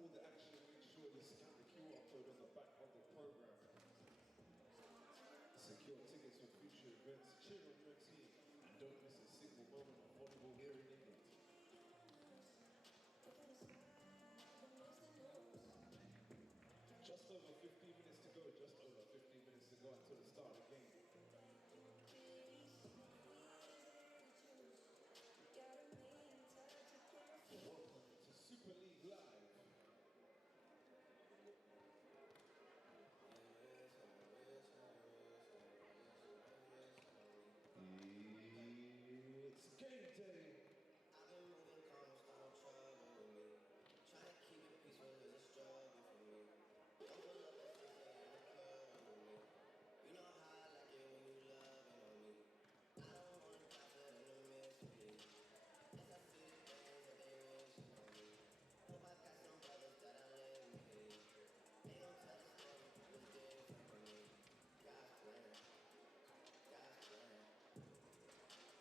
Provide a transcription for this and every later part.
all the action, make sure you scan the QR code on the back of the program. Secure tickets for future events, cheer on your team, and don't miss a single moment of volleyball here in England. Just over 15 minutes to go, just over 15 minutes to go until the start of the game. Welcome to Super League Live. It's game day. I've been moving calm, start no trouble with me. Trying to keep it peaceful is a struggle for me. Don't pull up at 6 a.m. to curl with me. You know how I like it when you loving on me. I don't want to gossip in the mystery. Yes, I see the things that they wishing on me. Hope I got some brothers that I live with. They gon' tell the story, it's different for me. God's plan, God's plan.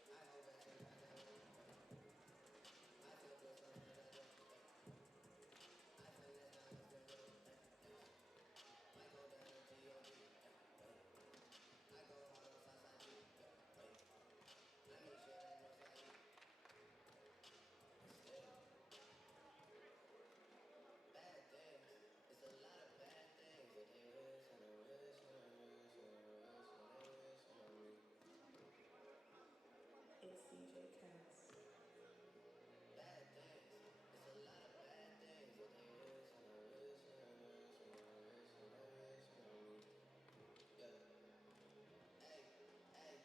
I hope that you got that one. I feel good sometimes I don't. I feel that time is been real. Might go down to G.O.D. I go hard on Southside G. I make sure that Northside E. Still, bad things. It's a lot of bad things that they wish and they wish and they wish and they wish and they wish on me. It's DJ Cass. Bad things. It's a lot of bad things that they wish and they wish and they wish and they wish and they wish on me. Yeah. Hey, hey.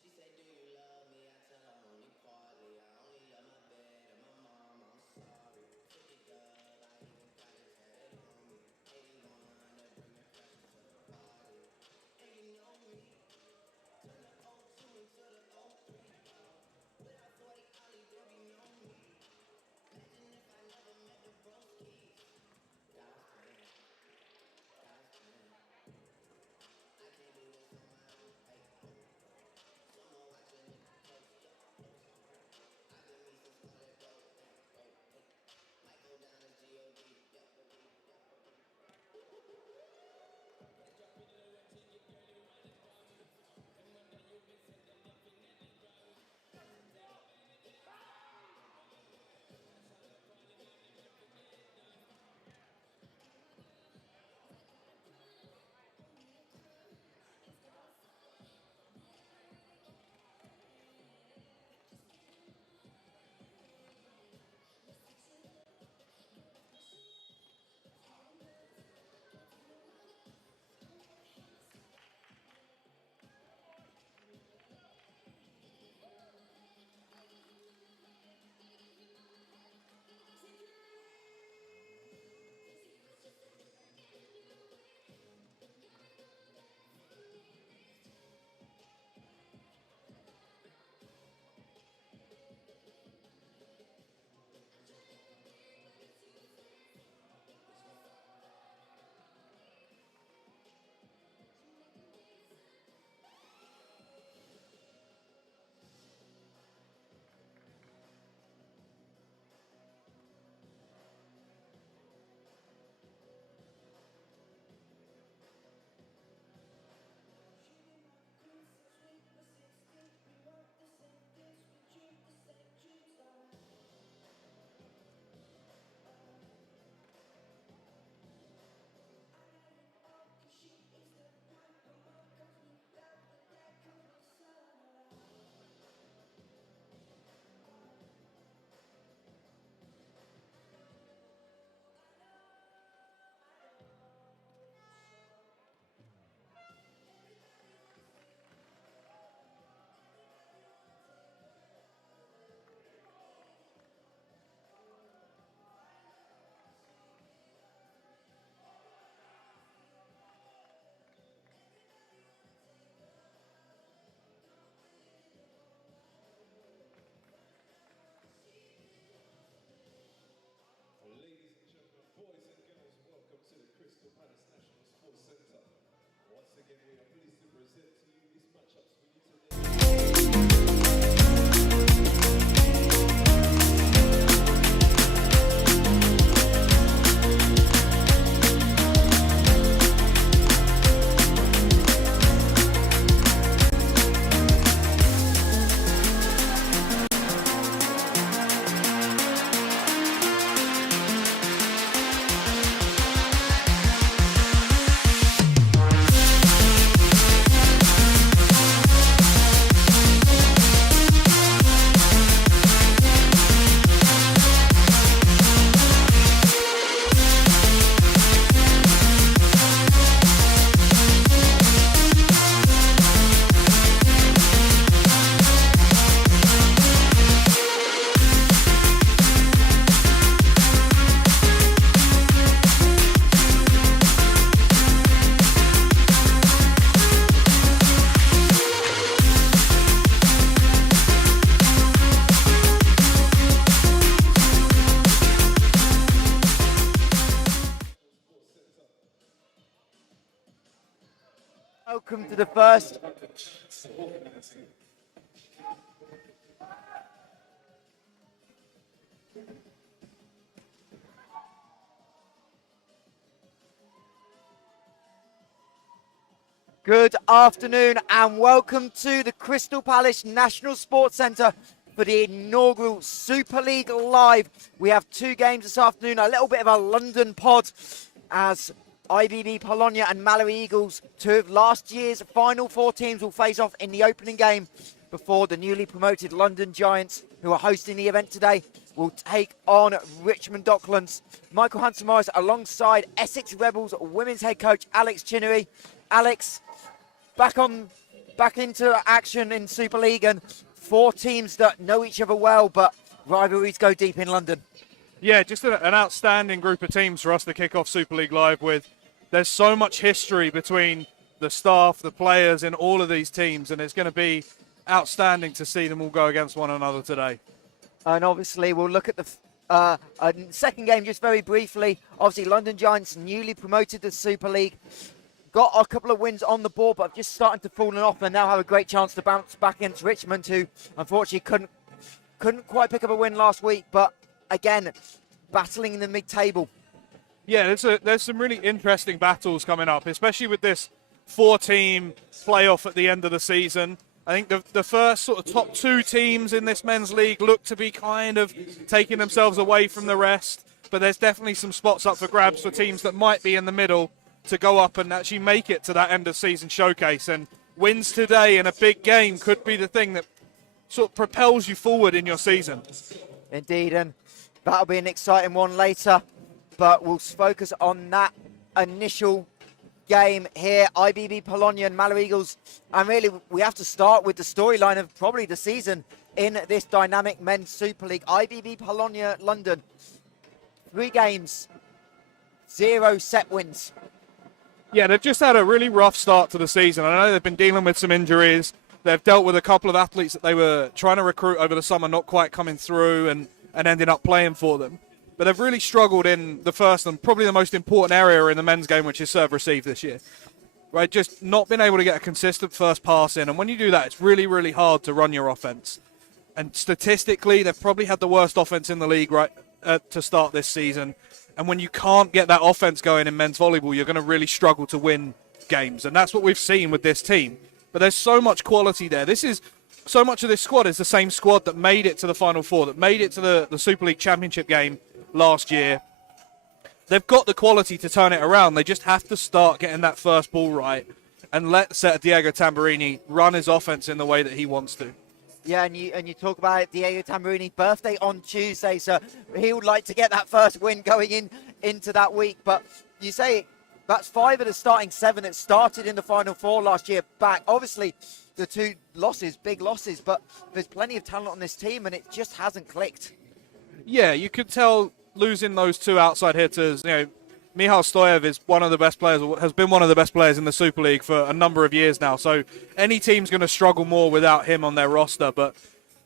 She say, do you love me? I tell her only partly. I only love my bed and my mom. I'm sorry. 50 dub, I even got it tatted on me. 81 to bring the pressure to the party. And you know me. Turn the O2 into the O3. Without 40 Ollie, there be no me. Imagine if I never met the broskies. God's plan. God's plan. I can't do this on my own. Hey, someone watching it close. I give me some scarlet gold. Might go down to G.O.D. Yeah. Ladies and gentlemen, boys and girls, welcome to the Crystal Palace National Sports Centre. Once again, we are pleased to present to you these matchups for you today. welcome to the first. Good afternoon and welcome to the Crystal Palace National Sports Centre for the inaugural Super League Live. We have 2 games this afternoon, a little bit of a London pod as IBB Polonia and Malory Eagles, 2 of last year's Final Four teams, will face off in the opening game before the newly promoted London Giants, who are hosting the event today, will take on Richmond Docklands. Michael Hanson-Morris alongside Essex Rebels women's head coach Alex Chinnery. Alex, back into action in Super League, and 4 teams that know each other well, but rivalries go deep in London. Yeah, just an outstanding group of teams for us to kick off Super League Live with. There's so much history between the staff, the players in all of these teams, and it's going to be outstanding to see them all go against one another today. And obviously we'll look at the second game just very briefly. Obviously London Giants, newly promoted to Super League, got a couple of wins on the board, but just starting to fallen off and now have a great chance to bounce back against Richmond, who unfortunately couldn't quite pick up a win last week, but again, battling in the mid-table. Yeah, there's some really interesting battles coming up, especially with this 4-team playoff at the end of the season. I think the first sort of top 2 teams in this men's league look to be kind of taking themselves away from the rest, but there's definitely some spots up for grabs for teams that might be in the middle to go up and actually make it to that end of season showcase. And wins today in a big game could be the thing that sort of propels you forward in your season. Indeed, and that'll be an exciting one later, but we'll focus on that initial game here. IBB Polonia and Malory Eagles, and really we have to start with the storyline of probably the season in this dynamic men's Super League. IBB Polonia London, 3 games, 0 set wins. Yeah, they've just had a really rough start to the season. I know they've been dealing with some injuries. They've dealt with a couple of athletes that they were trying to recruit over the summer, not quite coming through and ended up playing for them. But they've really struggled in the first and probably the most important area in the men's game, which is serve-receive this year. Right, just not been able to get a consistent first pass in. And when you do that, it's really, really hard to run your offense. And statistically, they've probably had the worst offense in the league to start this season. And when you can't get that offense going in men's volleyball, you're going to really struggle to win games. And that's what we've seen with this team. But there's so much quality there. So much of this squad is the same squad that made it to the Final Four, that made it to the Super League Championship game last year. They've got the quality to turn it around. They just have to start getting that first ball right and let Diego Tamburini run his offense in the way that he wants to. Yeah, and you talk about Diego Tamburini's birthday on Tuesday, so he would like to get that first win going into that week. But you say that's 5 of the starting 7 that started in the Final Four last year back. Obviously, the 2 losses, big losses, but there's plenty of talent on this team, and it just hasn't clicked. Yeah, you could tell losing those 2 outside hitters. Michal Stoyev is one of the best players, or has been one of the best players in the Super League for a number of years now. So any team's going to struggle more without him on their roster. But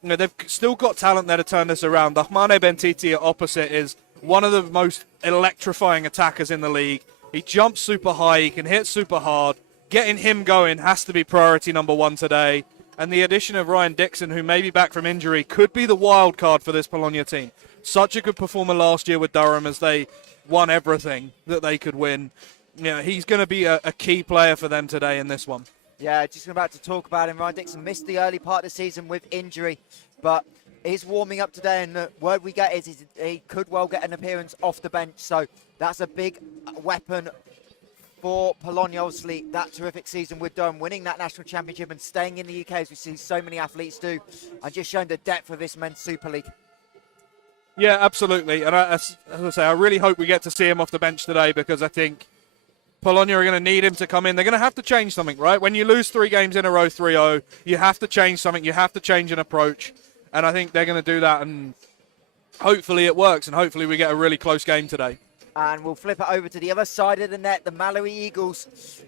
they've still got talent there to turn this around. Ahmane Bentiti at opposite is one of the most electrifying attackers in the league. He jumps super high, he can hit super hard. Getting him going has to be priority number 1 today. And the addition of Ryan Dixon, who may be back from injury, could be the wild card for this Polonia team. Such a good performer last year with Durham as they won everything that they could win. He's going to be a key player for them today in this one. Yeah, just about to talk about him. Ryan Dixon missed the early part of the season with injury, but he's warming up today, and the word we get is he could well get an appearance off the bench. So that's a big weapon for Polonia. Obviously, that terrific season with Durham, winning that national championship and staying in the UK, as we see so many athletes do, and just showing the depth of this men's Super League. Yeah, absolutely. And as I say, I really hope we get to see him off the bench today, because I think Polonia are going to need him to come in. They're going to have to change something, right? When you lose 3 games in a row, 3-0, you have to change something. You have to change an approach. And I think they're going to do that. And hopefully it works. And hopefully we get a really close game today. And we'll flip it over to the other side of the net, the Malory Eagles.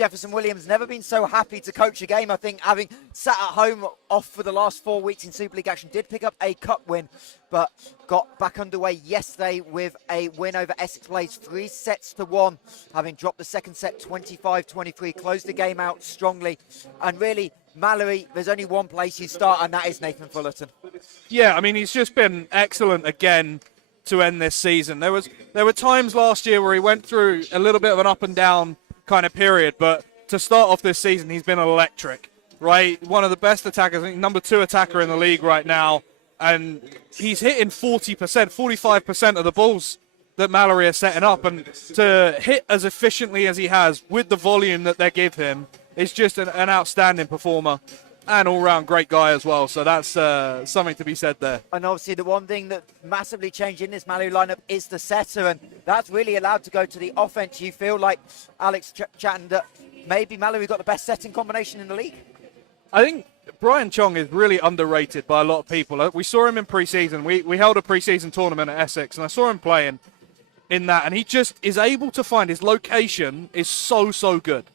Jefferson Williams never been so happy to coach a game. I think having sat at home off for the last 4 weeks in Super League action, did pick up a cup win, but got back underway yesterday with a win over Essex Blaze, 3-1, having dropped the second set 25-23, closed the game out strongly. And really, Malory, there's only one place you start, and that is Nathan Fullerton. Yeah, I mean, he's just been excellent again to end this season. There were times last year where he went through a little bit of an up and down kind of period, but to start off this season, he's been electric, right? One of the best attackers, I think number 2 attacker in the league right now, and he's hitting 40%, 45% of the balls that Malory are setting up, and to hit as efficiently as he has with the volume that they give him is just an outstanding performer. And all-round great guy as well, so that's something to be said there. And obviously the one thing that massively changed in this Malory lineup is the setter, and that's really allowed to go to the offense. You feel like, Alex chatting, that maybe Malory got the best setting combination in the league? I think Brian Chong is really underrated by a lot of people. We saw him in pre-season. We held a pre-season tournament at Essex, and I saw him playing in that, and he just is able to find his location is so good,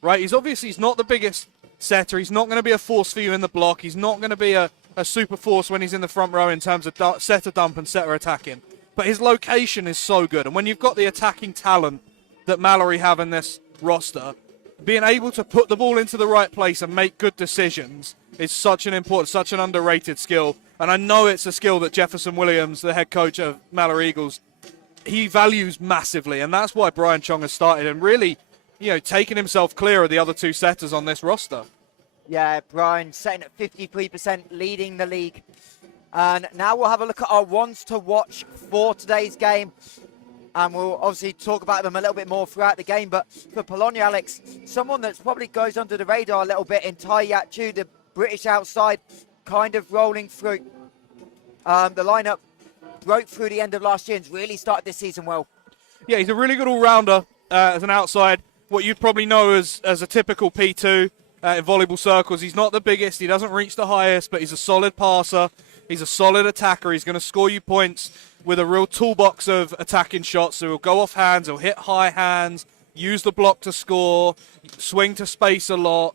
right? He's not the biggest setter. He's not going to be a force for you in the block. He's not going to be a super force when he's in the front row in terms of setter dump and setter attacking. But his location is so good. And when you've got the attacking talent that Malory have in this roster, being able to put the ball into the right place and make good decisions is such an underrated skill. And I know it's a skill that Jefferson Williams, the head coach of Malory Eagles, he values massively. And that's why Brian Chong has started and really, taking himself clear of the other 2 setters on this roster. Yeah, Brian setting at 53%, leading the league. And now we'll have a look at our ones to watch for today's game. And we'll obviously talk about them a little bit more throughout the game. But for Polonia, Alex, someone that probably goes under the radar a little bit in Tai Yat Chu, the British outside, kind of rolling through. The lineup broke through the end of last year and really started this season well. Yeah, he's a really good all-rounder as an outside. What you'd probably know as a typical P2 in volleyball circles. He's not the biggest, he doesn't reach the highest, but he's a solid passer. He's a solid attacker. He's going to score you points with a real toolbox of attacking shots. So he'll go off hands, he'll hit high hands, use the block to score, swing to space a lot,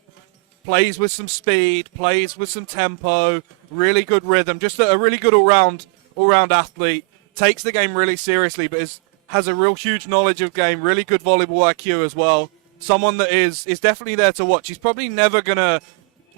plays with some speed, plays with some tempo, really good rhythm. Just a really good all-round athlete. Takes the game really seriously, but has a real huge knowledge of game, really good volleyball IQ as well. Someone that is definitely there to watch. He's probably never going to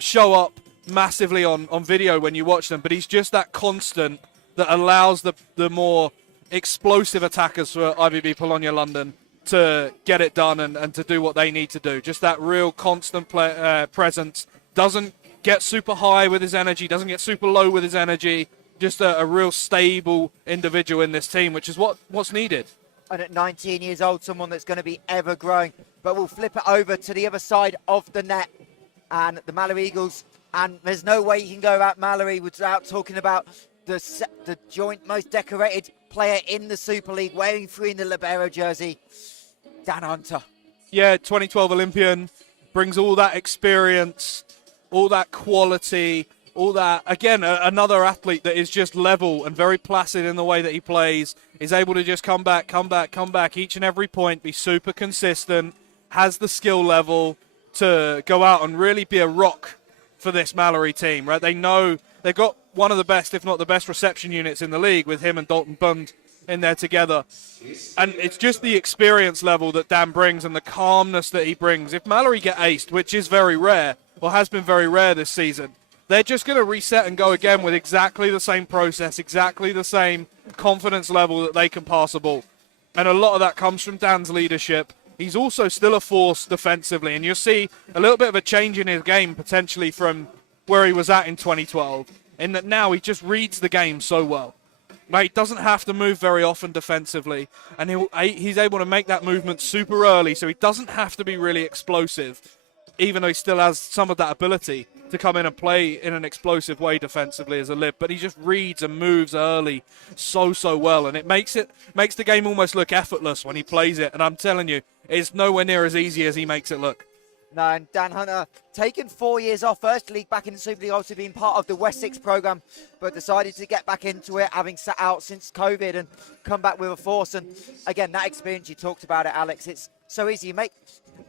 show up massively on video when you watch them, but he's just that constant that allows the more explosive attackers for IBB Polonia London to get it done and to do what they need to do. Just that real constant presence. Doesn't get super high with his energy, doesn't get super low with his energy. Just a real stable individual in this team, which is what's needed. And at 19 years old, someone that's going to be ever growing. But we'll flip it over to the other side of the net and the Malory Eagles. And there's no way you can go about Malory without talking about the joint most decorated player in the Super League, wearing 3 in the libero jersey, Dan Hunter. Yeah, 2012 Olympian, brings all that experience, all that quality, all that. Again, another athlete that is just level and very placid in the way that he plays, is able to just come back each and every point, be super consistent, has the skill level to go out and really be a rock for this Malory team, right? They know they've got one of the best, if not the best, reception units in the league with him and Dalton Bund in there together. And it's just the experience level that Dan brings and the calmness that he brings. If Malory get aced, which is very rare, or has been very rare this season, they're just going to reset and go again with exactly the same process, exactly the same confidence level that they can pass a ball. And a lot of that comes from Dan's leadership. He's also still a force defensively, and you'll see a little bit of a change in his game potentially from where he was at in 2012, in that now he just reads the game so well. Like, he doesn't have to move very often defensively, and he's able to make that movement super early, so he doesn't have to be really explosive, even though he still has some of that ability to come in and play in an explosive way defensively as a lib. But he just reads and moves early so well, and it makes the game almost look effortless when he plays it. And I'm telling you, it's nowhere near as easy as he makes it look. No, and Dan Hunter, taken 4 years off First League, back in the Super League, obviously being part of the West 6 programme, but decided to get back into it, having sat out since COVID and come back with a force. And again, that experience, you talked about it, Alex, it's so easy.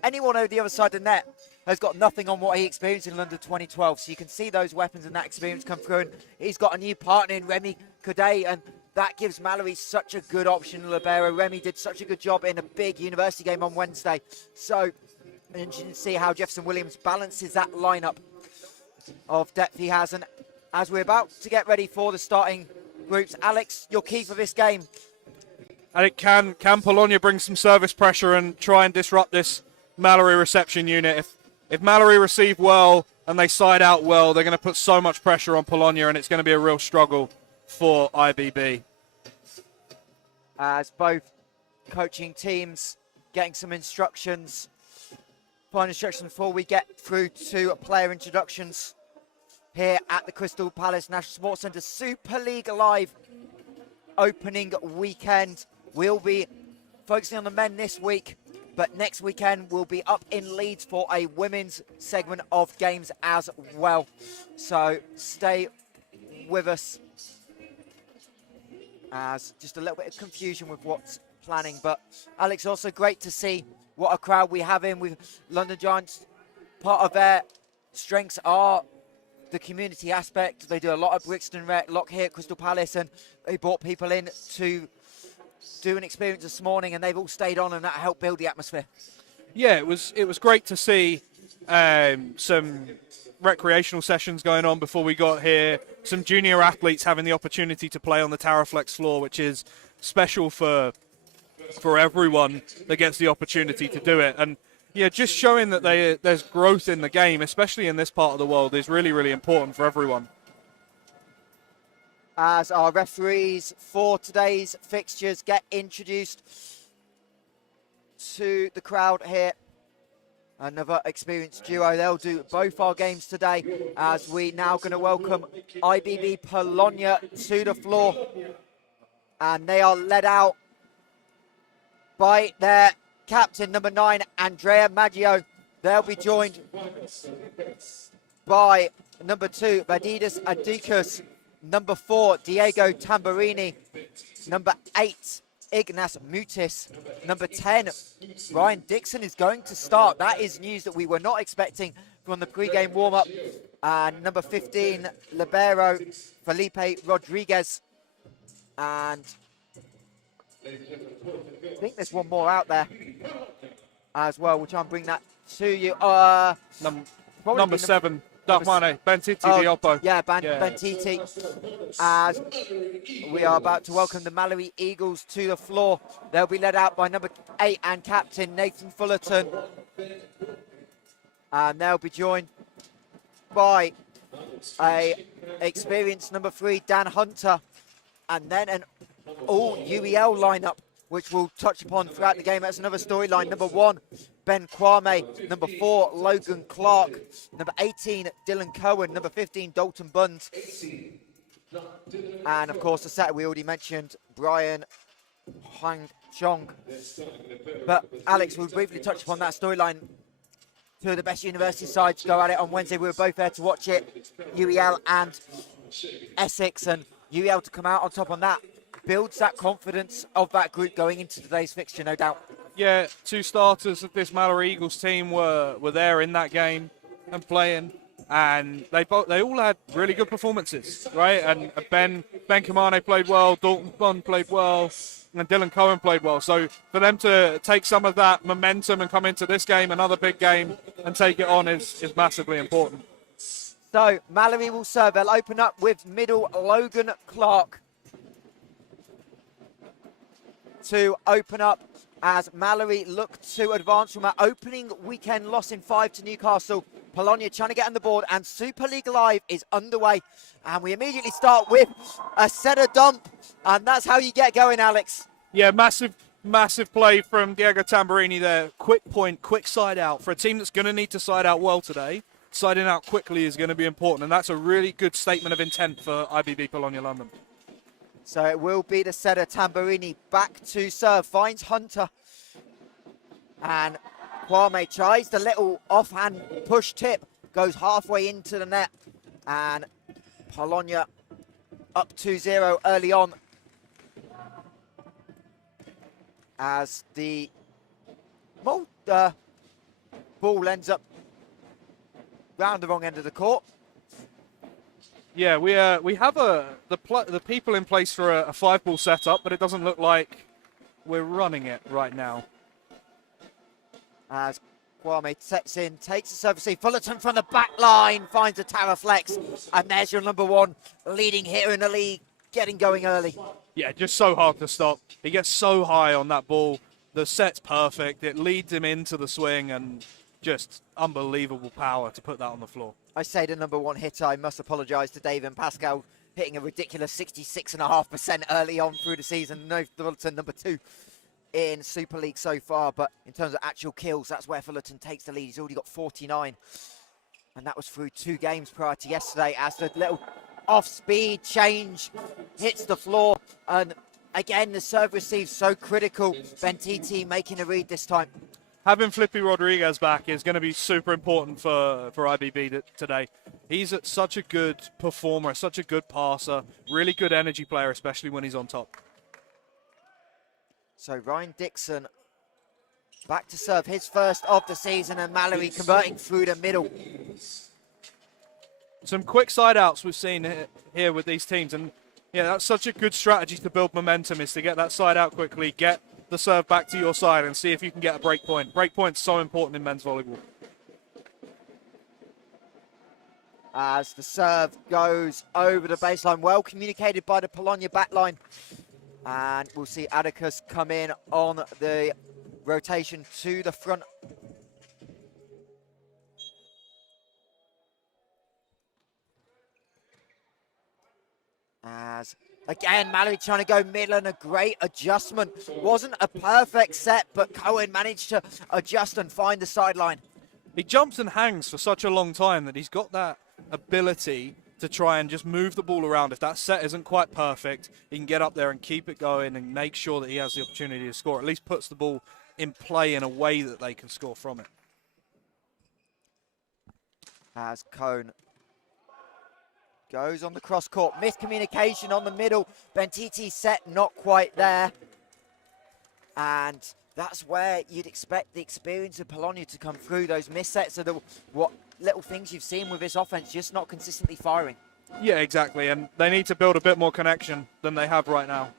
anyone over the other side of the net has got nothing on what he experienced in London 2012. So you can see those weapons and that experience come through. And he's got a new partner in Remy Cadet, and that gives Malory such a good option in libero. Remy did such a good job in a big university game on Wednesday. So interesting to see how Jefferson Williams balances that lineup of depth he has. And as we're about to get ready for the starting groups, Alex, your key for this game? And it can Polonia bring some service pressure and try and disrupt this Malory reception unit? If Malory receive well and they side out well, they're going to put so much pressure on Polonia, and it's going to be a real struggle for IBB. As both coaching teams getting some instructions, final instructions before we get through to player introductions here at the Crystal Palace National Sports Centre Super League Live opening weekend. We'll be focusing on the men this week, but next weekend we'll be up in Leeds for a women's segment of games as well. So stay with us, as just a little bit of confusion with what's planning. But Alex, also great to see what a crowd we have in with London Giants. Part of their strengths are the community aspect. They do a lot of Brixton Rec, Lock here at Crystal Palace, and they brought people in to do an experience this morning, and they've all stayed on, and that helped build the atmosphere. Yeah, it was great to see some recreational sessions going on before we got here. Some junior athletes having the opportunity to play on the Taraflex floor, which is special for everyone that gets the opportunity to do it. And yeah, just showing that there's growth in the game, especially in this part of the world, is really, really important for everyone. As our referees for today's fixtures get introduced to the crowd here, another experienced duo. They'll do both our games today, as we now going to welcome IBB Polonia to the floor, and they are led out by their captain, number 9, Andrea Maggio. They'll be joined by number 2, Vadidas Adikus, number 4, Diego Tamburini, number 8, Ignas Mutis, number 10, Ryan Dixon is going to start. That is news that we were not expecting from the pre-game warm-up. And number 15, libero Felipe Rodriguez. And I think there's one more out there as well. We'll try and bring that to you. Number 7. Dahmane Bentiti Dioppo. Yeah, Bentiti. As we are about to welcome the Malory Eagles to the floor. They'll be led out by number 8 and captain Nathan Fullerton. And they'll be joined by a experienced number 3, Dan Hunter. And then an all UEL lineup, which we'll touch upon throughout the game. That's another storyline. Number 1, Ben Kwame. Number 4, Logan Clark. Number 18, Dylan Cohen. Number 15, Dalton Buns. And of course, the setter we already mentioned, Brian Hwang Chong. But Alex, we'll briefly touch upon that storyline. Two of the best university sides go at it on Wednesday. We were both there to watch it, UEL and Essex, and UEL to come out on top on that builds that confidence of that group going into today's fixture, no doubt. Yeah, 2 starters of this Malory Eagles team were there in that game and playing, and they all had really good performances, right? And Ben Kamane played well, Dalton Bunn played well, and Dylan Cohen played well. So for them to take some of that momentum and come into this game, another big game, and take it on is massively important. So Malory will serve. They'll open up with middle Logan Clark to open up as Malory look to advance from our opening weekend loss in 5 to Newcastle. Polonia trying to get on the board, and Super League Live is underway. And we immediately start with a setter dump, and that's how you get going, Alex. Yeah, massive play from Diego Tamburini there. Quick point, quick side out. For a team that's going to need to side out well today, siding out quickly is going to be important, and that's a really good statement of intent for IBB Polonia London. So it will be the setter Tamburini back to serve, finds Hunter. And Kwame tries the little offhand push tip, goes halfway into the net. And Polonia up 2-0 early on. As the ball ends up round the wrong end of the court. Yeah, we have the people in place for a 5-ball setup, but it doesn't look like we're running it right now. As Kwame sets in, takes the service receive. Fullerton from the back line finds a tower flex, and there's your number one leading hitter in the league, getting going early. Yeah, just so hard to stop. He gets so high on that ball. The set's perfect. It leads him into the swing, and just unbelievable power to put that on the floor. I say the number one hitter. I must apologise to Dave and Pascal, hitting a ridiculous 66.5% early on through the season. No, Fullerton number 2 in Super League so far, but in terms of actual kills, that's where Fullerton takes the lead. He's already got 49, and that was through 2 games prior to yesterday, as the little off-speed change hits the floor, and again, the serve receive so critical. Bentiti making a read this time. Having Flippy Rodriguez back is going to be super important for IBB today. He's such a good performer, such a good passer, really good energy player, especially when he's on top. So Ryan Dixon back to serve, his first of the season, and Malory converting through the middle. Some quick side outs we've seen here with these teams, and yeah, that's such a good strategy to build momentum, is to get that side out quickly, get the serve back to your side, and see if you can get a break point. Break point's so important in men's volleyball. As the serve goes over the baseline, well communicated by the Polonia backline. And we'll see Atticus come in on the rotation to the front. As again, Malory trying to go middle, and a great adjustment. Wasn't a perfect set, but Cohen managed to adjust and find the sideline. He jumps and hangs for such a long time that he's got that ability to try and just move the ball around. If that set isn't quite perfect, he can get up there and keep it going and make sure that he has the opportunity to score. At least puts the ball in play in a way that they can score from it. As Cohen goes on the cross court, miscommunication on the middle. Bentiti set not quite there. And that's where you'd expect the experience of Polonia to come through. Those missets are what little things you've seen with this offense, just not consistently firing. Yeah, exactly. And they need to build a bit more connection than they have right now.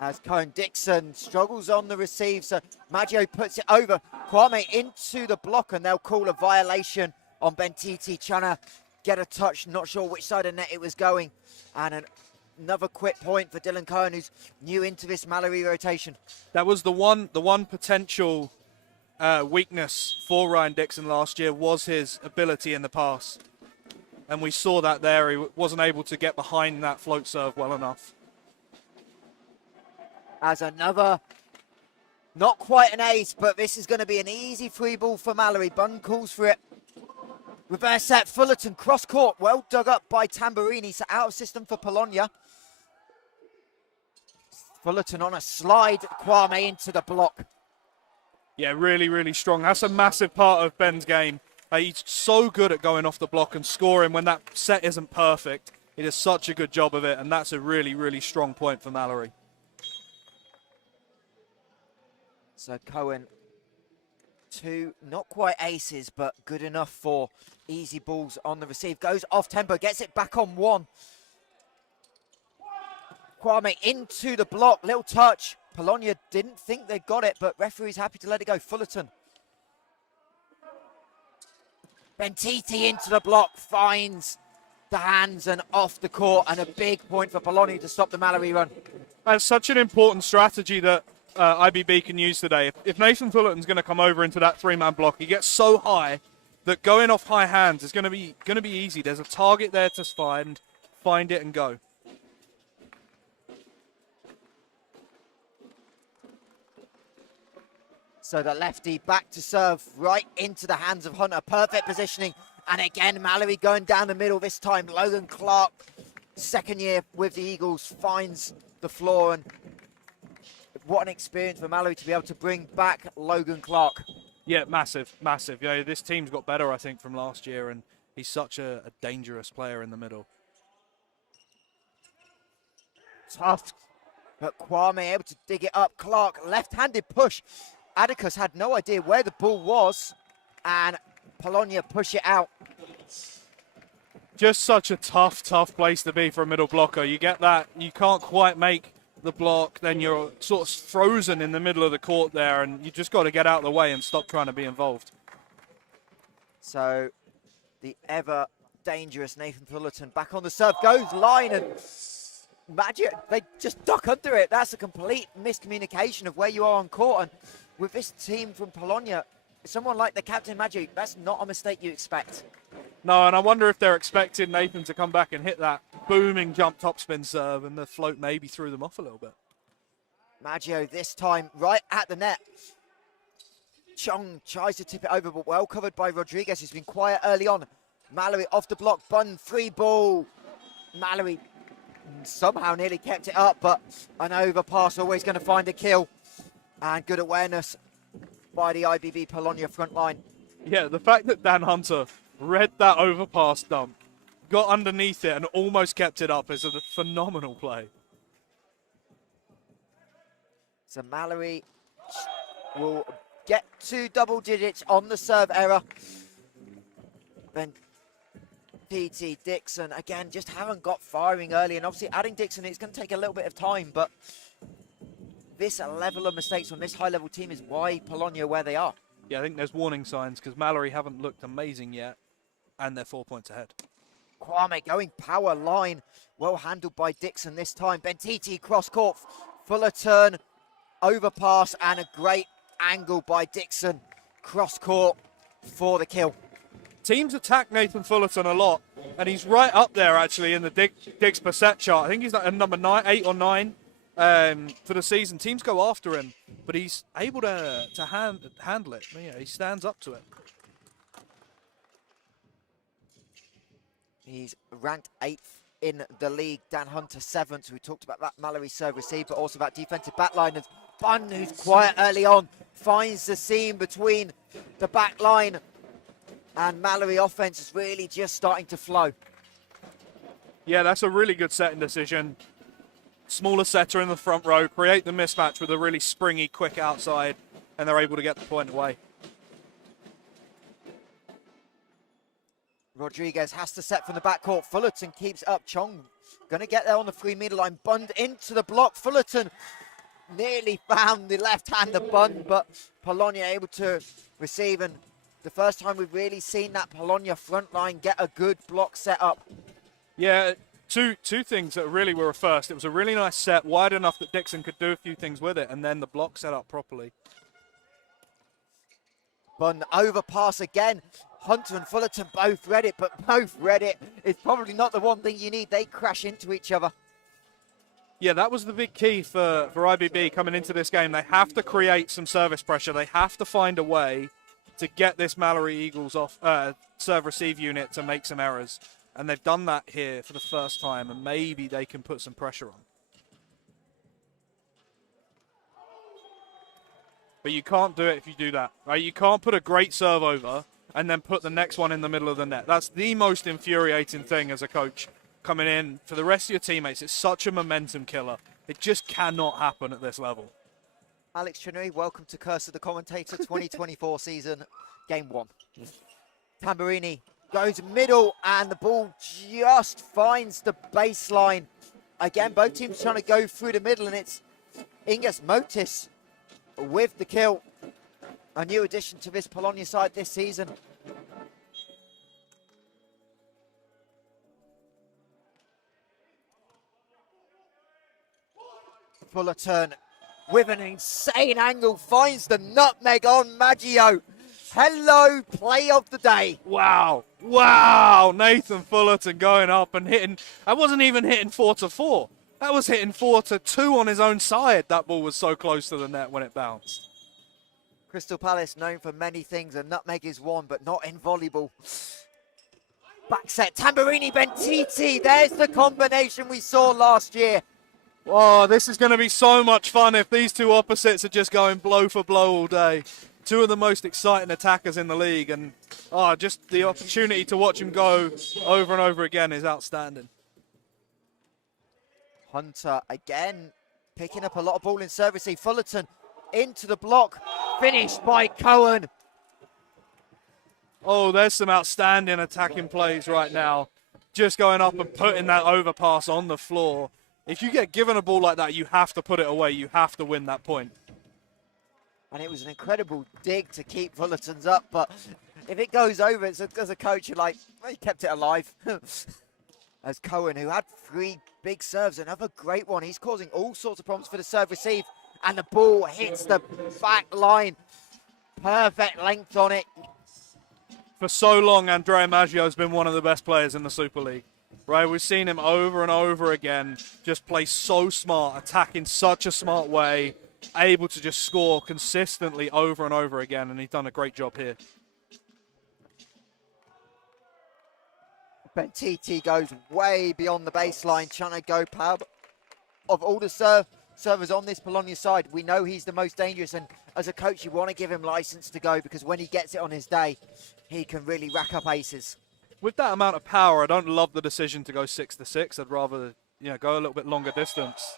As Cohen Dixon struggles on the receive, so Maggio puts it over. Kwame into the block, and they'll call a violation on Bentiti, trying to get a touch. Not sure which side of the net it was going. And another quick point for Dylan Cohen, who's new into this Malory rotation. That was the one potential weakness for Ryan Dixon last year, was his ability in the pass. And we saw that there. He wasn't able to get behind that float serve well enough. As another, not quite an ace, but this is going to be an easy free ball for Malory. Bunn calls for it. Reverse set, Fullerton, cross court, well dug up by Tamburini, so out of system for Polonia. Fullerton on a slide, Kwame into the block. Yeah, really, really strong. That's a massive part of Ben's game. He's so good at going off the block and scoring when that set isn't perfect. He does such a good job of it, and that's a really, really strong point for Malory. So Cohen, 2, not quite aces, but good enough for easy balls on the receive. Goes off tempo, gets it back on 1. Kwame into the block, little touch. Polonia didn't think they got it, but referee's happy to let it go. Fullerton. Bentiti into the block, finds the hands and off the court, and a big point for Polonia to stop the Malory run. That's such an important strategy that IBB can use today. If Nathan Fullerton's going to come over into that 3-man block, he gets so high that going off high hands is going to be easy. There's a target there to find it and go. So the lefty back to serve right into the hands of Hunter. Perfect positioning. And again, Malory going down the middle this time. Logan Clark, second year with the Eagles, finds the floor. And what an experience for Malory to be able to bring back Logan Clark. Yeah, massive, massive. Yeah, this team's got better, I think, from last year. And he's such a dangerous player in the middle. Tough. But Kwame able to dig it up. Clark, left-handed push. Atticus had no idea where the ball was, and Polonia push it out. Just such a tough place to be for a middle blocker. You get that, you can't quite make the block, then you're sort of frozen in the middle of the court there, and you just got to get out of the way and stop trying to be involved. So the ever dangerous Nathan Fullerton back on the serve, goes line, and Magic, they just duck under it. That's a complete miscommunication of where you are on court, and with this team from Polonia, someone like the captain Magic, that's not a mistake you expect. No, and I wonder if they're expecting Nathan to come back and hit that booming jump topspin serve, and the float maybe threw them off a little bit. Maggio this time right at the net. Chong tries to tip it over, but well covered by Rodriguez, who's been quiet early on. Malory off the block, Bun, free ball. Malory somehow nearly kept it up, but an overpass always going to find a kill. And good awareness by the IBB Polonia front line. Yeah, the fact that Dan Hunter read that overpass dump, got underneath it and almost kept it up is a phenomenal play. So Malory will get to double digits on the serve error. Then PT Dixon, again, just haven't got firing early. And obviously adding Dixon, it's going to take a little bit of time. But this level of mistakes on this high-level team is why Polonia are where they are. Yeah, I think there's warning signs because Malory haven't looked amazing yet. And they're 4 points ahead. Kwame going power line. Well handled by Dixon this time. Bentiti cross court. Fullerton overpass and a great angle by Dixon. Cross court for the kill. Teams attack Nathan Fullerton a lot. And he's right up there actually in the Diggs per set chart. I think he's like a number 8 or 9 for the season. Teams go after him. But he's able to handle it. Yeah, he stands up to it. He's ranked 8th in the league. Dan Hunter 7th. We talked about that Malory serve receive, but also about defensive backliners. Bun, who's quiet early on, finds the seam between the back line, and Malory offense is really just starting to flow. Yeah, that's a really good setting decision. Smaller setter in the front row, create the mismatch with a really springy, quick outside, and they're able to get the point away. Rodriguez has to set from the backcourt. Fullerton keeps up. Chong going to get there on the free middle line. Bund into the block. Fullerton nearly found the left-hander Bund, but Polonia able to receive. And the first time we've really seen that Polonia front line get a good block set up. Yeah, two things that really were a first. It was a really nice set, wide enough that Dixon could do a few things with it, and then the block set up properly. Bund overpass again. Hunter and Fullerton both read it, but both read it. It's probably not the one thing you need. They crash into each other. Yeah, that was the big key for IBB coming into this game. They have to create some service pressure. They have to find a way to get this Malory Eagles off serve-receive unit to make some errors. And they've done that here for the first time, and maybe they can put some pressure on. But you can't do it if you do that, right? You can't put a great serve over and then put the next one in the middle of the net. That's the most infuriating thing as a coach coming in for the rest of your teammates. It's such a momentum killer. It just cannot happen at this level. Alex Chinnery, welcome to Curse of the Commentator 2024 season, game 1. Tamburini goes middle, and the ball just finds the baseline. Again, both teams trying to go through the middle, and it's Inges Motis with the kill. A new addition to this Polonia side this season. Fullerton with an insane angle finds the nutmeg on Maggio. Hello, play of the day. Wow. Wow. Nathan Fullerton going up and hitting. That wasn't even hitting 4-4. That was hitting 4-2 on his own side. That ball was so close to the net when it bounced. Crystal Palace known for many things, and nutmeg is one, but not in volleyball. Back set, Tamburini, Bentiti. There's the combination we saw last year. Oh, this is going to be so much fun if these two opposites are just going blow for blow all day. Two of the most exciting attackers in the league, and just the opportunity to watch them go over and over again is outstanding. Hunter again picking up a lot of ball in service. Fullerton into the block, finished by Cohen. Oh, there's some outstanding attacking plays right now. Just going up and putting that overpass on the floor. If you get given a ball like that, you have to put it away. You have to win that point. And it was an incredible dig to keep Fullerton's up, but if it goes over, as a coach, you're like, well, he kept it alive. As Cohen, who had 3 big serves, another great one. He's causing all sorts of problems for the serve receive, and the ball hits the back line. Perfect length on it. For so long, Andrea Maggio has been one of the best players in the Super League. Right, we've seen him over and over again just play so smart, attack in such a smart way, able to just score consistently over and over again, and he's done a great job here. Bentiti goes way beyond the baseline, trying to go power. Of all the servers on this Polonia side, we know he's the most dangerous, and as a coach, you want to give him license to go, because when he gets it on his day, he can really rack up aces. With that amount of power, I don't love the decision to go 6-6. I'd rather, go a little bit longer distance.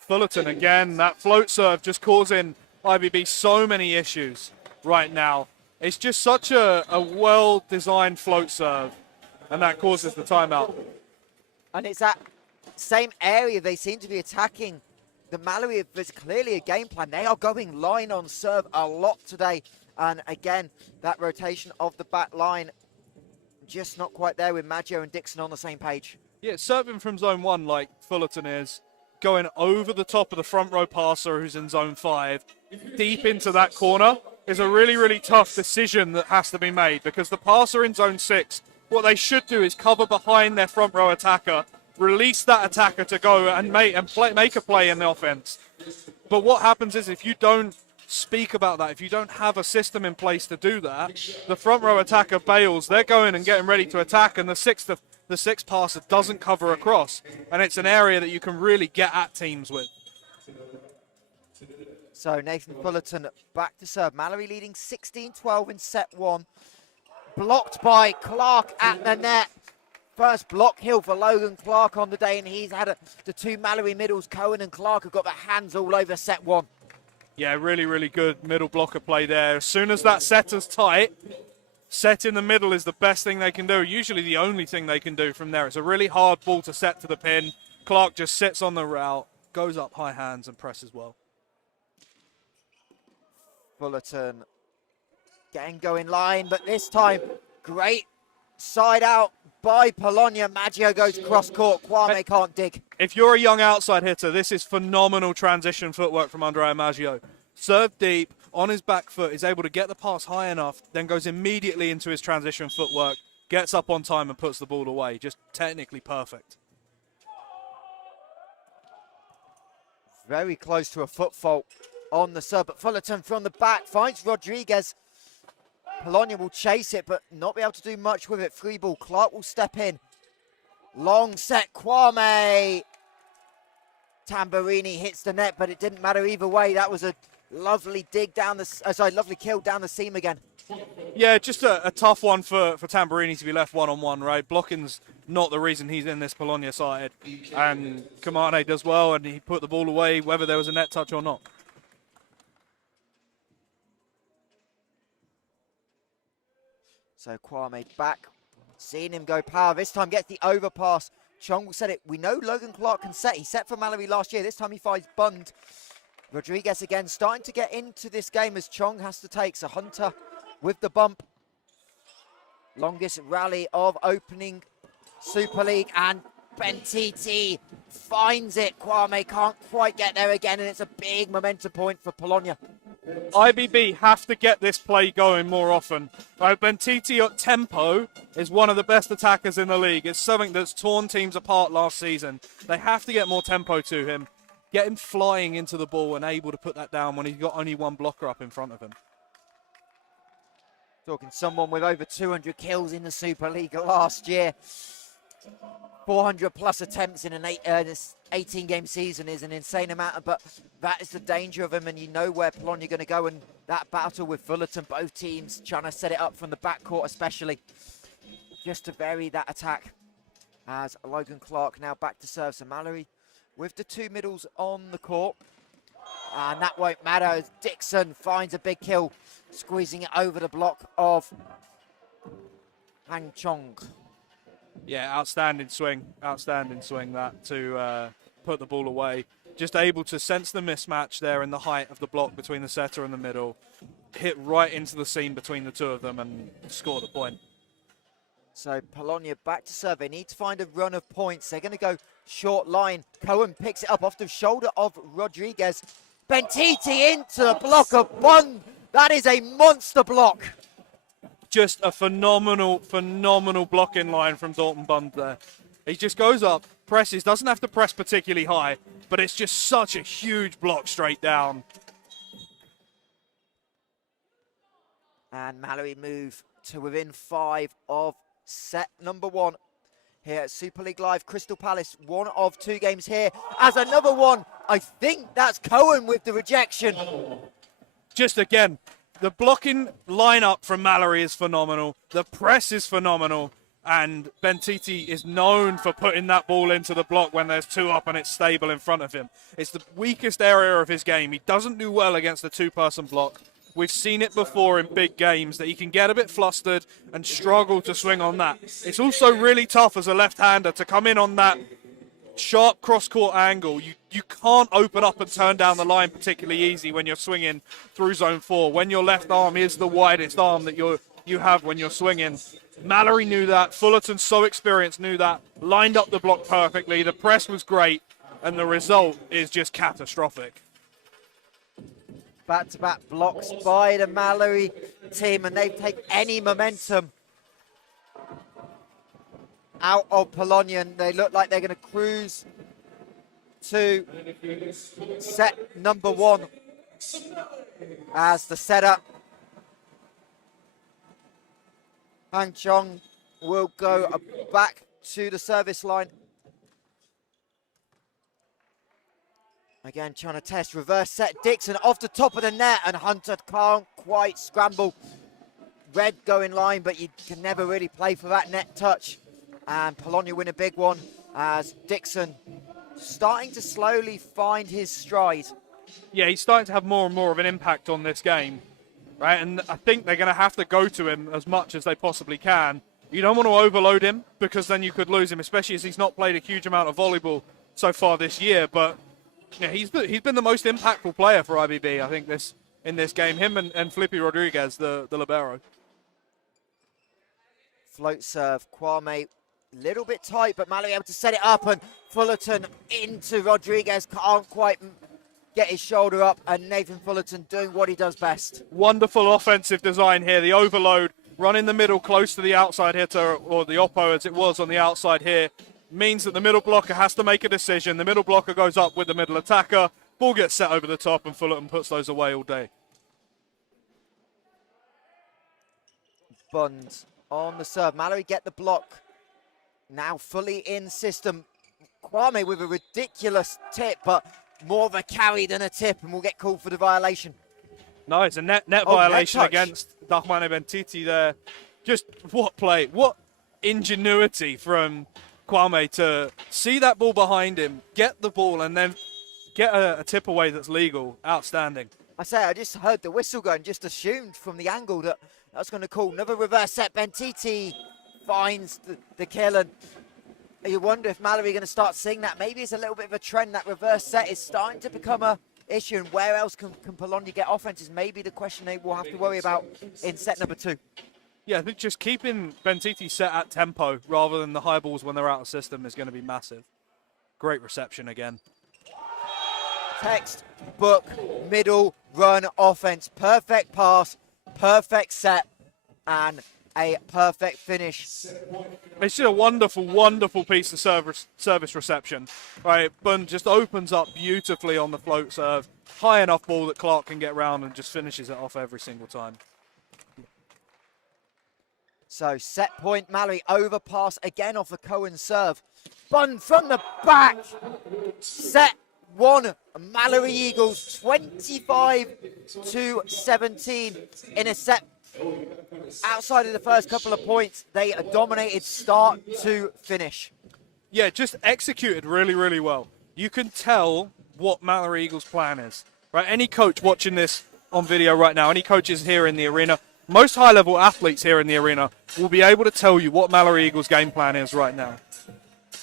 Fullerton again, that float serve just causing IBB so many issues right now. It's just such a well-designed float serve, and that causes the timeout. And it's that same area they seem to be attacking. The Malory, there's clearly a game plan. They are going line on serve a lot today. And again, that rotation of the back line, just not quite there with Maggio and Dixon on the same page. Yeah, serving from zone 1 like Fullerton is, going over the top of the front row passer who's in zone 5, deep into that corner, is a really, really tough decision that has to be made, because the passer in zone 6, what they should do is cover behind their front row attacker, release that attacker to go and make a play in the offense. But what happens is, if you don't speak about that, if you don't have a system in place to do that, the front row attacker bails, they're going and getting ready to attack, and the sixth passer doesn't cover across, and it's an area that you can really get at teams with. So Nathan Fullerton back to serve. Malory leading 16-12 in set 1. Blocked by Clark at the net. First block hill for Logan Clark on the day, and he's had the 2 Malory middles, Cohen and Clark, have got their hands all over set 1. Yeah, really, really good middle blocker play there. As soon as that setter's tight, set in the middle is the best thing they can do, usually the only thing they can do from there. It's a really hard ball to set to the pin. Clark just sits on the route, goes up high hands and presses well. Fullerton getting going line, but this time, great side out by Polonia. Maggio goes cross court. Kwame can't dig. If you're a young outside hitter, this is phenomenal transition footwork from Andrea Maggio. Serve deep, on his back foot, is able to get the pass high enough, then goes immediately into his transition footwork, gets up on time and puts the ball away. Just technically perfect. Very close to a foot fault on the serve, but Fullerton from the back finds Rodriguez. Polonia will chase it, but not be able to do much with it. Free ball. Clark will step in. Long set. Kwame. Tamburini hits the net, but it didn't matter either way. That was a lovely dig down the, lovely kill down the seam again. Yeah, just a tough one for Tamburini to be left one-on-one, right? Blocking's not the reason he's in this Polonia side. And Kamane does well, and he put the ball away, whether there was a net touch or not. So Kwame back, seeing him go power. This time gets the overpass. Chong will set it. We know Logan Clark can set. He set for Malory last year. This time he finds Bund. Rodriguez again starting to get into this game as Chong has to take. So Hunter with the bump. Longest rally of opening Super League, and Bentiti finds it. Kwame can't quite get there again, and it's a big momentum point for Polonia. IBB have to get this play going more often. Right, Bentiti at tempo is one of the best attackers in the league. It's something that's torn teams apart last season. They have to get more tempo to him, get him flying into the ball and able to put that down when he's got only one blocker up in front of him. Talking someone with over 200 kills in the Super League last year. 400 plus attempts in an 18-game season is an insane amount, but that is the danger of him, and you know where Polonia are going to go, and that battle with Fullerton, both teams trying to set it up from the backcourt especially, just to vary that attack. As Logan Clark now back to serve. So Malory with the 2 middles on the court. And that won't matter as Dixon finds a big kill, squeezing it over the block of Hang Chong. Yeah, outstanding swing that to put the ball away. Just able to sense the mismatch there in the height of the block between the setter and the middle, hit right into the seam between the two of them and score the point. So Polonia back to serve. They need to find a run of points. They're going to go short line. Cohen picks it up off the shoulder of Rodriguez. Bentiti into the block of Bund. That is a monster block. Just a phenomenal blocking line from Dalton Bund there. He just goes up, presses, doesn't have to press particularly high, but it's just such a huge block straight down. And Malory move to within 5 of set number 1 here at Super League Live. Crystal Palace, 1 of 2 games here. As another one, I think that's Cohen with the rejection. Just again, the blocking lineup from Malory is phenomenal. The press is phenomenal. And Bentiti is known for putting that ball into the block when there's 2 up and it's stable in front of him. It's the weakest area of his game. He doesn't do well against the 2-person block. We've seen it before in big games that he can get a bit flustered and struggle to swing on that. It's also really tough as a left-hander to come in on that sharp cross-court angle. You can't open up and turn down the line particularly easy when you're swinging through zone 4. When your left arm is the widest arm that you have when you're swinging. Malory knew that. Fullerton, so experienced, knew that. Lined up the block perfectly. The press was great. And the result is just catastrophic. Back-to-back blocks by the Malory team, and they take any momentum out of Polonia, and they look like they're going to cruise to set number 1 as the setup. Hang Chong will go back to the service line. Again, trying to test reverse set. Dixon off the top of the net, and Hunter can't quite scramble. Red going line, but you can never really play for that net touch. And Polonia win a big one as Dixon starting to slowly find his stride. Yeah, he's starting to have more and more of an impact on this game, right? And I think they're going to have to go to him as much as they possibly can. You don't want to overload him because then you could lose him, especially as he's not played a huge amount of volleyball so far this year. But yeah, he's been the most impactful player for IBB, I think, in this game. Him and Felipe Rodriguez, the libero. Float serve, Kwame, little bit tight, but Malory able to set it up, and Fullerton into Rodriguez, can't quite get his shoulder up, and Nathan Fullerton doing what he does best. Wonderful offensive design here. The overload, run in the middle close to the outside hitter, or the oppo as it was on the outside here, means that the middle blocker has to make a decision. The middle blocker goes up with the middle attacker. Ball gets set over the top, and Fullerton puts those away all day. Bund on the serve. Malory get the block. Now fully in system. Kwame with a ridiculous tip, but more of a carry than a tip, and will get called for the violation. No, it's a net violation against Dahmane Bentiti there. Just what play, what ingenuity from Kwame to see that ball behind him, get the ball, and then get a tip away that's legal. Outstanding. I just heard the whistle go and just assumed from the angle that that's going to call. Another reverse set. Bentiti finds the kill, and you wonder if Malory going to start seeing that. Maybe it's a little bit of a trend. That reverse set is starting to become a issue, and where else can Polonia get offenses? Maybe the question they will have to worry about in set number 2. Yeah, I think just keeping Bentiti set at tempo rather than the high balls when they're out of system is going to be massive. Great reception again. Textbook middle run offense. Perfect pass, perfect set, and a perfect finish. It's just a wonderful, wonderful piece of service reception. Right, Bund just opens up beautifully on the float serve. High enough ball that Clark can get round and just finishes it off every single time. So set point, Malory overpass again off a Cohen serve. Bund from the back. Set 1, Malory Eagles 25-17 in a set. Outside of the first couple of points, they dominated start to finish. Yeah, just executed really, really well. You can tell what Malory Eagles' plan is. right? Any coach watching this on video right now, any coaches here in the arena, most high-level athletes here in the arena will be able to tell you what Malory Eagles' game plan is right now,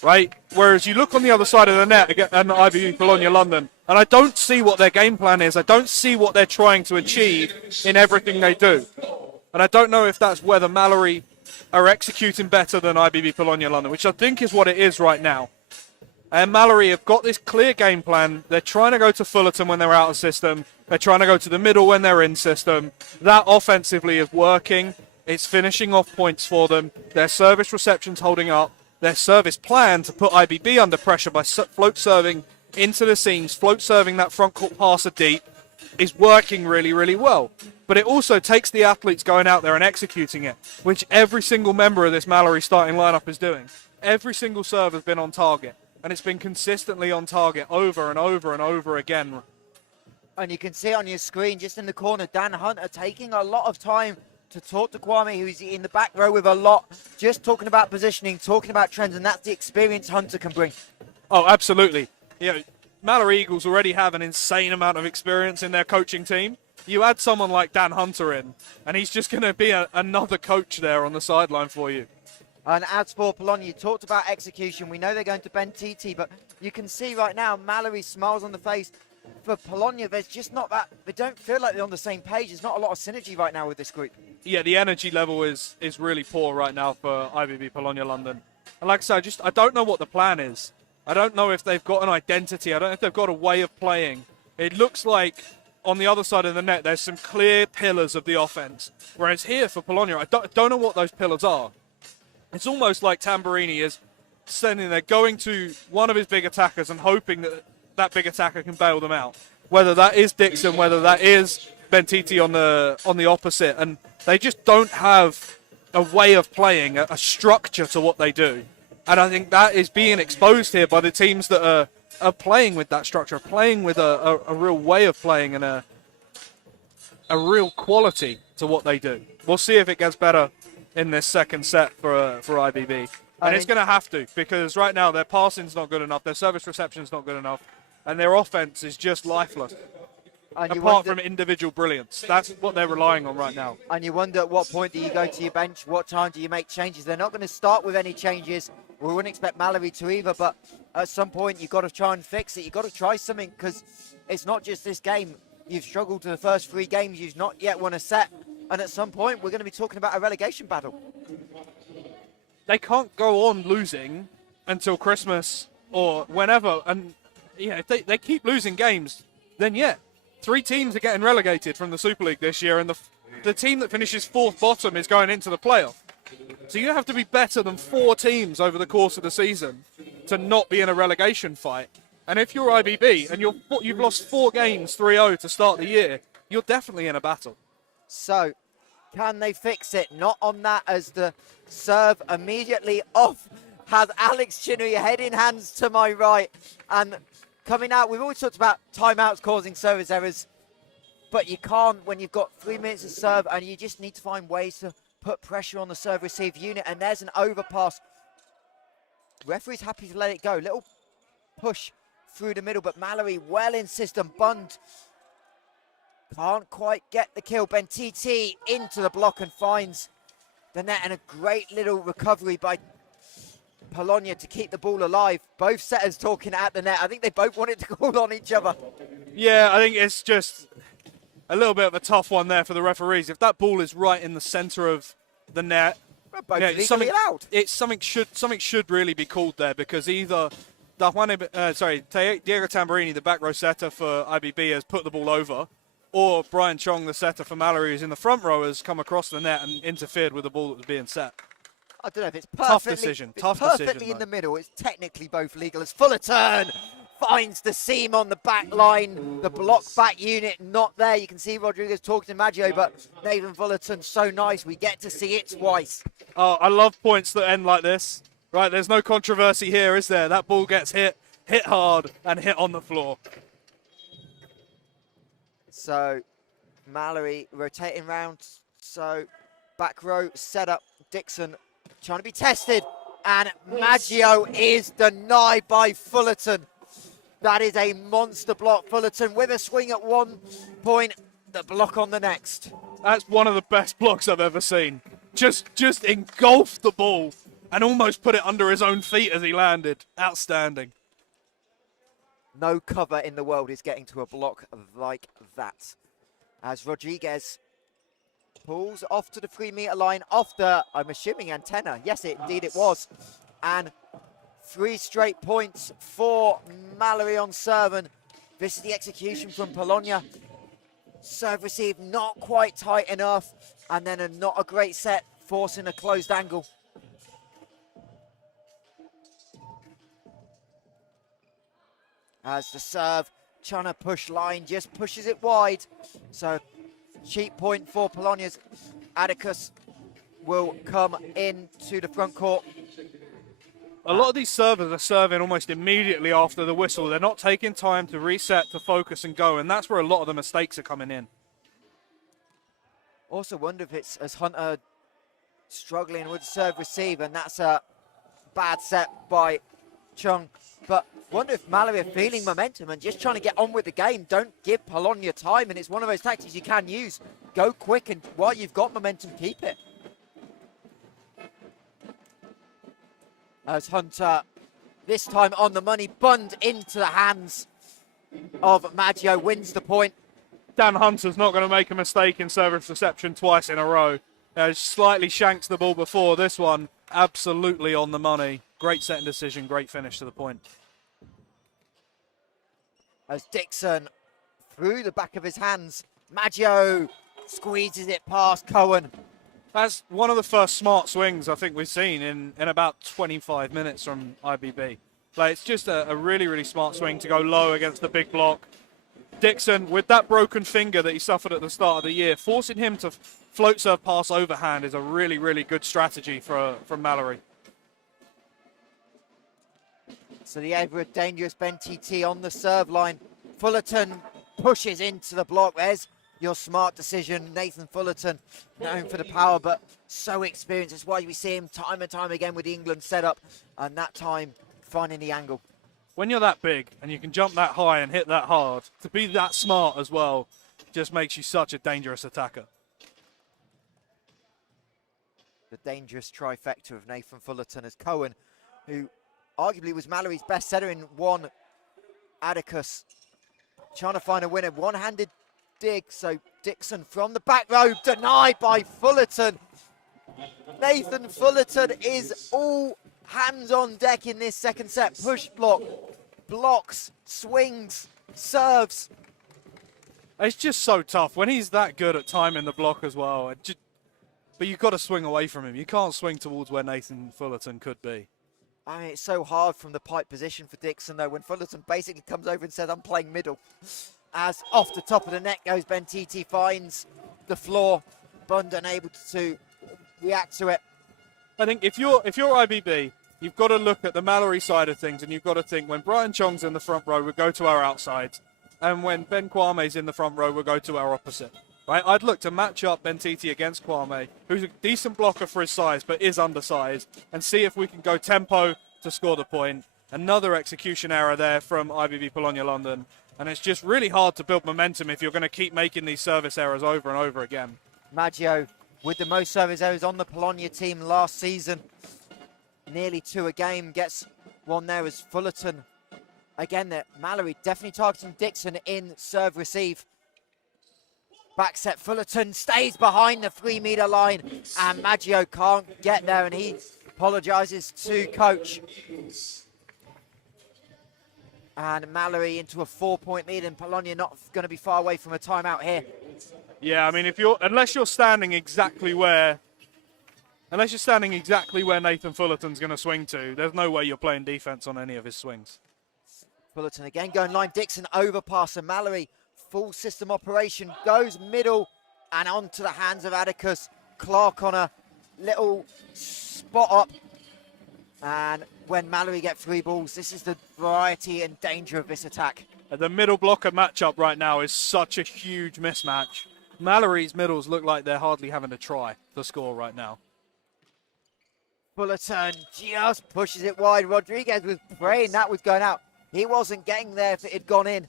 right? Whereas you look on the other side of the net and IBB Polonia London, and I don't see what their game plan is. I don't see what they're trying to achieve in everything they do. And I don't know if that's whether Malory are executing better than IBB Polonia London, which I think is what it is right now. And Malory have got this clear game plan. They're trying to go to Fullerton when they're out of system. They're trying to go to the middle when they're in system. That offensively is working. It's finishing off points for them. Their service reception's holding up. Their service plan to put IBB under pressure by float serving into the seams, float serving that front court passer deep, is working really, really well. But it also takes the athletes going out there and executing it, which every single member of this Malory starting lineup is doing. Every single serve has been on target, and it's been consistently on target over and over and over again. And you can see on your screen, just in the corner, Dan Hunter taking a lot of time to talk to Kwame, who's in the back row with a lot, just talking about positioning, talking about trends, and that's the experience Hunter can bring. Oh, absolutely. You know, Malory Eagles already have an insane amount of experience in their coaching team. You add someone like Dan Hunter in, and he's just going to be another coach there on the sideline for you. And as for Polonia, you talked about execution. We know they're going to Ben TT, but you can see right now Malory smiles on the face. For Polonia, there's just not that. They don't feel like they're on the same page. There's not a lot of synergy right now with this group. Yeah, the energy level is really poor right now for IBB Polonia London. And like I said, I don't know what the plan is. I don't know if they've got an identity. I don't know if they've got a way of playing. It looks like on the other side of the net, there's some clear pillars of the offense. Whereas here for Polonia, I don't know what those pillars are. It's almost like Tamburini is standing there, going to one of his big attackers and hoping that that big attacker can bail them out. Whether that is Dixon, whether that is Bentiti on the opposite, and they just don't have a way of playing, a structure to what they do. And I think that is being exposed here by the teams that are playing with that structure, playing with a real way of playing and a real quality to what they do. We'll see if it gets better in this second set for IBB. And it's going to have to, because right now their passing's not good enough, their service reception's not good enough, and their offense is just lifeless. And apart from individual brilliance. That's what they're relying on right now. And you wonder at what point do you go to your bench? What time do you make changes? They're not going to start with any changes. We wouldn't expect Malory to either, but at some point you've got to try and fix it. You've got to try something, because it's not just this game. You've struggled to the first 3 games. You've not yet won a set. And at some point we're going to be talking about a relegation battle. They can't go on losing until Christmas or whenever. And yeah, if they keep losing games, then yeah, 3 teams are getting relegated from the Super League this year, and the team that finishes 4th bottom is going into the playoff. So you have to be better than 4 teams over the course of the season to not be in a relegation fight. And if you're IBB and you've lost 4 games 3-0 to start the year, you're definitely in a battle. So, can they fix it? Not on that, as the serve immediately off has Alex Chinui, head in hands to my right. And coming out, we've always talked about timeouts causing service errors, but you can't when you've got 3 minutes to serve, and you just need to find ways to put pressure on the serve-receive unit. And there's an overpass. Referee's happy to let it go. Little push through the middle, but Malory well in system. Bund can't quite get the kill. Bentiti into the block and finds the net, and a great little recovery by Polonia to keep the ball alive. Both setters talking at the net. I think they both wanted to call on each other. Yeah, I think it's just a little bit of a tough one there for the referees. If that ball is right in the centre of the net, Both legally allowed. Something should really be called there, because either Diego Tamburini, the back row setter for IBB, has put the ball over, or Brian Chong, the setter for Malory, who's in the front row, has come across the net and interfered with the ball that was being set. I don't know if it's Tough perfectly, decision. in the middle. It's technically both legal, as Fullerton finds the seam on the back line. The block back unit not there. You can see Rodriguez talking to Maggio, but Nathan Fullerton, so nice. We get to see it twice. Oh, I love points that end like this. Right, there's no controversy here, is there? That ball gets hit hard, and hit on the floor. So, Malory rotating round. So, back row set up. Dixon trying to be tested. And Maggio is denied by Fullerton. That is a monster block. Fullerton with a swing at one point, the block on the next. That's one of the best blocks I've ever seen. Just engulfed the ball and almost put it under his own feet as he landed. Outstanding. No cover in the world is getting to a block like that. As Rodriguez pulls off to the 3-meter line, off the, I'm assuming, antenna. Yes, indeed it was. And 3 straight points for Malory on serve. And this is the execution from Polonia. Serve receive not quite tight enough. And then not a great set, forcing a closed angle. As the serve, trying to push line, just pushes it wide. So cheap point for Polonia's. Atticus will come into the front court. A lot of these servers are serving almost immediately after the whistle. They're not taking time to reset, to focus and go, and that's where a lot of the mistakes are coming in. Also wonder if it's as Hunter struggling with the serve receive, and that's a bad set by Chung. But wonder if Malory are feeling momentum and just trying to get on with the game. Don't give Polonia time, and it's one of those tactics you can use. Go quick, and while you've got momentum, keep it. As Hunter, this time on the money, bunned into the hands of Maggio, wins the point. Dan Hunter's not going to make a mistake in service reception twice in a row. Slightly shanks the ball before. This one, absolutely on the money. Great setting decision, great finish to the point. As Dixon, through the back of his hands, Maggio squeezes it past Cohen. That's one of the first smart swings I think we've seen in about 25 minutes from IBB. Like, it's just a really, really smart swing to go low against the big block. Dixon, with that broken finger that he suffered at the start of the year, forcing him to float serve pass overhand is a really, really good strategy from Malory. So the ever dangerous Ben TT on the serve line. Fullerton pushes into the block. There's your smart decision. Nathan Fullerton, known for the power, but so experienced. That's why we see him time and time again with the England setup, and that time finding the angle. When you're that big and you can jump that high and hit that hard, to be that smart as well just makes you such a dangerous attacker. The dangerous trifecta of Nathan Fullerton as Cohen, who arguably was Malory's best setter in one. Atticus trying to find a winner. One-handed dig, so Dixon from the back row, denied by Fullerton. Nathan Fullerton is all hands on deck in this second set. Push block, blocks, swings, serves. It's just so tough when he's that good at timing the block as well. But you've got to swing away from him. You can't swing towards where Nathan Fullerton could be. I mean, it's so hard from the pipe position for Dixon, though, when Fullerton basically comes over and says, I'm playing middle. As off the top of the net goes Ben TT, finds the floor. Bund unable to react to it. I think if you're IBB, you've got to look at the Malory side of things, and you've got to think when Brian Chong's in the front row, we'll go to our outside. And when Ben Kwame's in the front row, we'll go to our opposite. Right? I'd look to match up Ben TT against Kwame, who's a decent blocker for his size, but is undersized, and see if we can go tempo to score the point. Another execution error there from IBB Polonia London. And it's just really hard to build momentum if you're going to keep making these service errors over and over again. Maggio with the most service errors on the Polonia team last season. Nearly 2 a game, gets one there as Fullerton. Again, there, Malory definitely targeting Dixon in serve receive. Back set, Fullerton stays behind the 3-meter line, and Maggio can't get there, and he apologises to coach. And Malory into a 4-point lead, and Polonia not going to be far away from a timeout here. Yeah, I mean, unless you're standing exactly where Nathan Fullerton's going to swing to, there's no way you're playing defense on any of his swings. Fullerton again going line, Dixon overpass, and Malory full system operation, goes middle and onto the hands of Atticus. Clark on a little spot up. And when Malory get 3 balls, this is the variety and danger of this attack. The middle blocker matchup right now is such a huge mismatch. Malory's middles look like they're hardly having to try to score right now. Fullerton just pushes it wide. Rodriguez was praying that was going out. He wasn't getting there if it had gone in.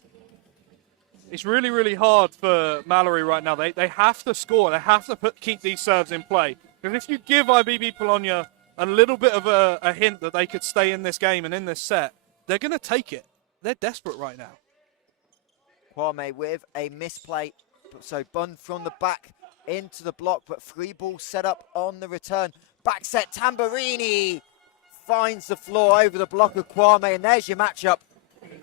It's really, really hard for Malory right now. They have to score. They have to keep these serves in play. Because if you give IBB Polonia a little bit of a hint that they could stay in this game and in this set, they're going to take it. They're desperate right now. Kwame with a misplay. So Bund from the back into the block, but free ball set up on the return. Back set, Tamburini finds the floor over the block of Kwame, and there's your matchup.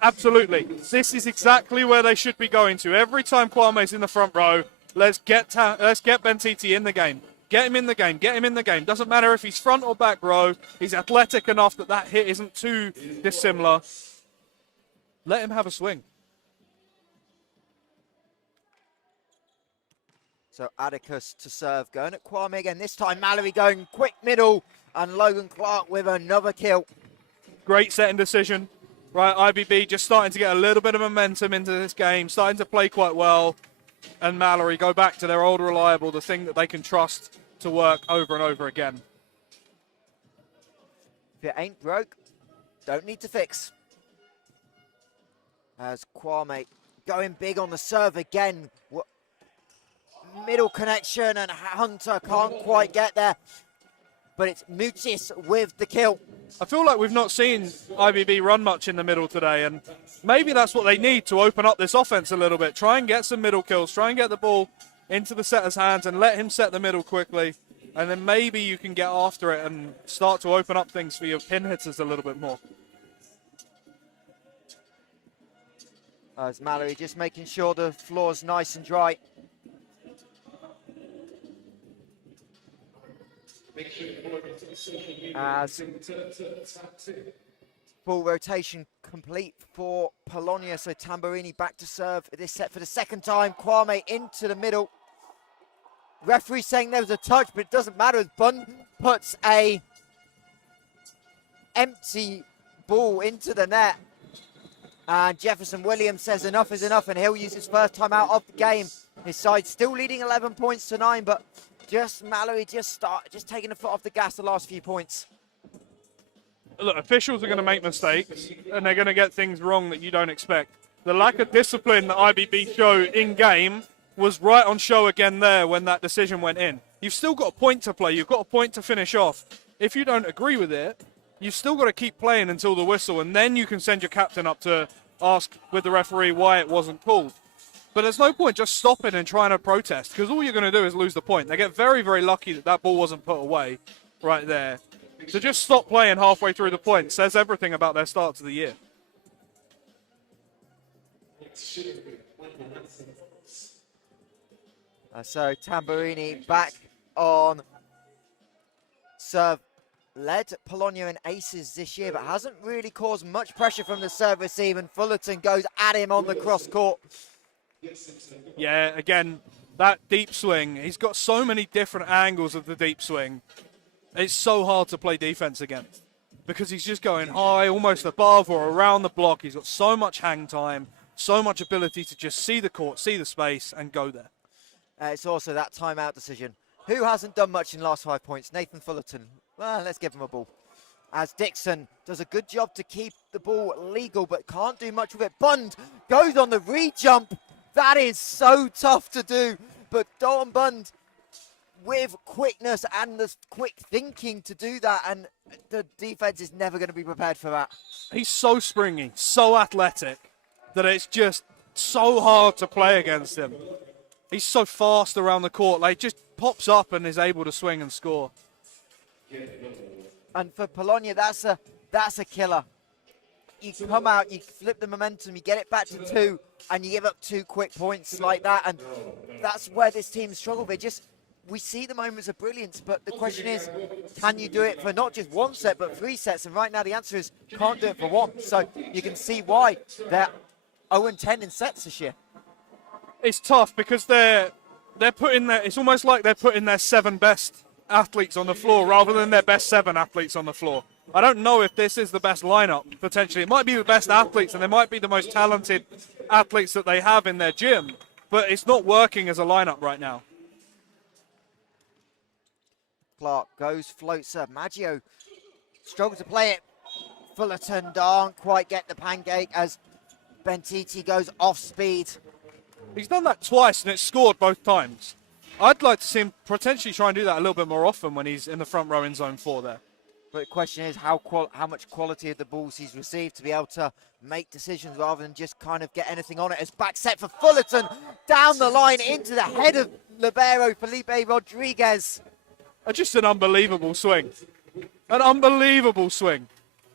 Absolutely. This is exactly where they should be going to. Every time Kwame's in the front row, let's get Bentiti in the game. Get him in the game. Get him in the game. Doesn't matter if he's front or back row. He's athletic enough that that hit isn't too dissimilar. Let him have a swing. So Atticus to serve, going at Kwame again. This time Malory going quick middle, and Logan Clark with another kill. Great setting decision. Right, IBB just starting to get a little bit of momentum into this game, starting to play quite well. And Malory go back to their old reliable, the thing that they can trust to work over and over again. If it ain't broke, don't need to fix. As Kwame going big on the serve again. Middle connection, and Hunter can't quite get there. But it's Mutis with the kill. I feel like we've not seen IBB run much in the middle today, and maybe that's what they need to open up this offense a little bit. Try and get some middle kills. Try and get the ball into the setter's hands and let him set the middle quickly. And then maybe you can get after it and start to open up things for your pin hitters a little bit more. As Malory just making sure the floor's nice and dry. As full rotation complete for Polonia, so Tamburini back to serve this set for the second time. Kwame into the middle. Referee saying there was a touch, but it doesn't matter as Bund puts a empty ball into the net. And Jefferson Williams says enough is enough, and he'll use his first time out of the game. His side still leading 11 points to 9, but just Malory just taking the foot off the gas the last few points. Look, officials are going to make mistakes, and they're going to get things wrong that you don't expect. The lack of discipline that IBB showed in-game was right on show again there when that decision went in. You've still got a point to play. You've got a point to finish off. If you don't agree with it, you've still got to keep playing until the whistle, and then you can send your captain up to ask with the referee why it wasn't called. But there's no point just stopping and trying to protest, because all you're going to do is lose the point. They get very, very lucky that that ball wasn't put away right there. To just stop playing halfway through the point says everything about their start to the year. So Tamburini back on serve. Led Polonia in aces this year, but hasn't really caused much pressure from the serve receive, and Fullerton goes at him on the cross court. Yeah, again, that deep swing, he's got so many different angles of the deep swing. It's so hard to play defense against because he's just going high, almost above or around the block. He's got so much hang time, so much ability to just see the court, see the space, and go there. It's also that timeout decision. Who hasn't done much in the last 5 points? Nathan Fullerton. Well, let's give him a ball. As Dixon does a good job to keep the ball legal, but can't do much with it. Bund goes on the re-jump. That is so tough to do. But Dalton Bund with quickness and the quick thinking to do that, and the defense is never going to be prepared for that. He's so springy, so athletic, that it's just so hard to play against him. He's so fast around the court, like just pops up and is able to swing and score. And for Polonia, that's a killer. You come out, you flip the momentum, you get it back to 2, and you give up 2 quick points like that, and that's where this team struggle. We see the moments of brilliance, but the question is, can you do it for not just 1 set, but 3 sets? And right now the answer is, can't do it for 1. So you can see why they're 0-10 in sets this year. It's tough because they're putting their, it's almost like they're putting their 7 best athletes on the floor rather than their best 7 athletes on the floor. I don't know if this is the best lineup, potentially. It might be the best athletes, and they might be the most talented athletes that they have in their gym, but it's not working as a lineup right now. Clark goes, floats serve. Maggio struggled to play it. Fullerton don't quite get the pancake as Bentiti goes off speed. He's done that twice and it's scored both times. I'd like to see him potentially try and do that a little bit more often when he's in the front row in zone 4 there. But the question is how much quality of the balls he's received to be able to make decisions rather than just kind of get anything on it. As back set for Fullerton, down the line into the head of libero Felipe Rodriguez. Just an unbelievable swing. An unbelievable swing.